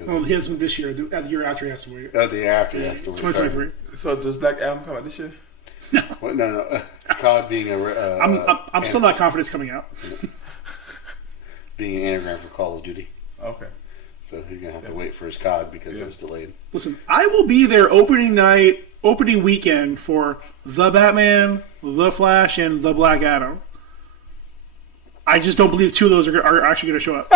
Well, he hasn't this year. The year after he has to wait. The year after he has to wait. 2023. So does Black Adam come out this year? What? No. Cod being a... I'm still not confident it's coming out. Being an anagram for Call of Duty. Okay. So he's going to have to wait for his COD because it was delayed. Listen, I will be there opening weekend for The Batman, The Flash, and The Black Adam. I just don't believe two of those are actually going to show up.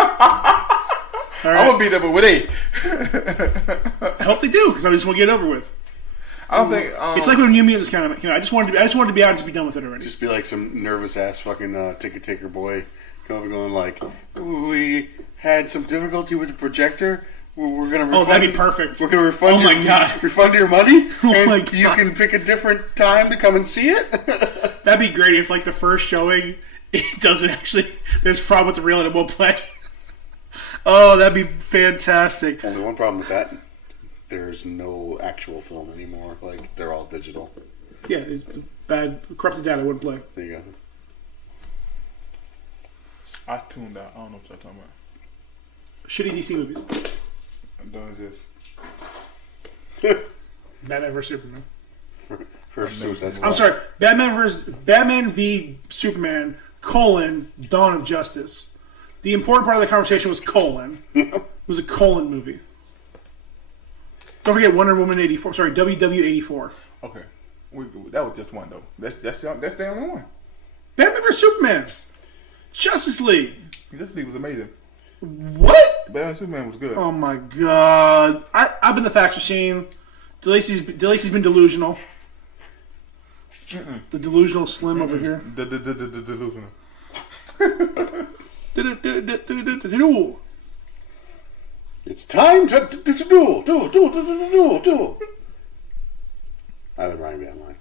All right? I'm going to be there, but with eight. I hope they do, because I just want to get it over with. I don't think... it's like when New Mutants kind of... I just wanted to be out and just be done with it already. Just be like some nervous-ass fucking ticket taker boy come over going like, we had some difficulty with the projector. We're going to refund... Oh, that'd be perfect. We're going to refund refund your money, and you can pick a different time to come and see it. That'd be great if, like, the first showing, it doesn't actually... There's a problem with the reel and it won't play. Oh, that'd be fantastic. Only one problem with that. There's no actual film anymore. Like, they're all digital. Yeah, it's bad. Corrupted data wouldn't play. There you go. I tuned out. I don't know what y'all talking about. Shitty DC movies. Don't exist. Batman vs Superman. First Suicide Squad. I'm sorry. Batman v Superman, Dawn of Justice. The important part of the conversation was colon. It was a colon movie. Don't forget Wonder Woman 84. Sorry, WW 84. Okay. That was just one, though. That's the only one. Batman vs Superman. Justice League. Justice League was amazing. What? Batman and Superman was good. Oh my god! I've been the fax machine. DeLacy's been delusional. The delusional Slim over here. Delusional. It's time to duel. I have a Ryan Van line.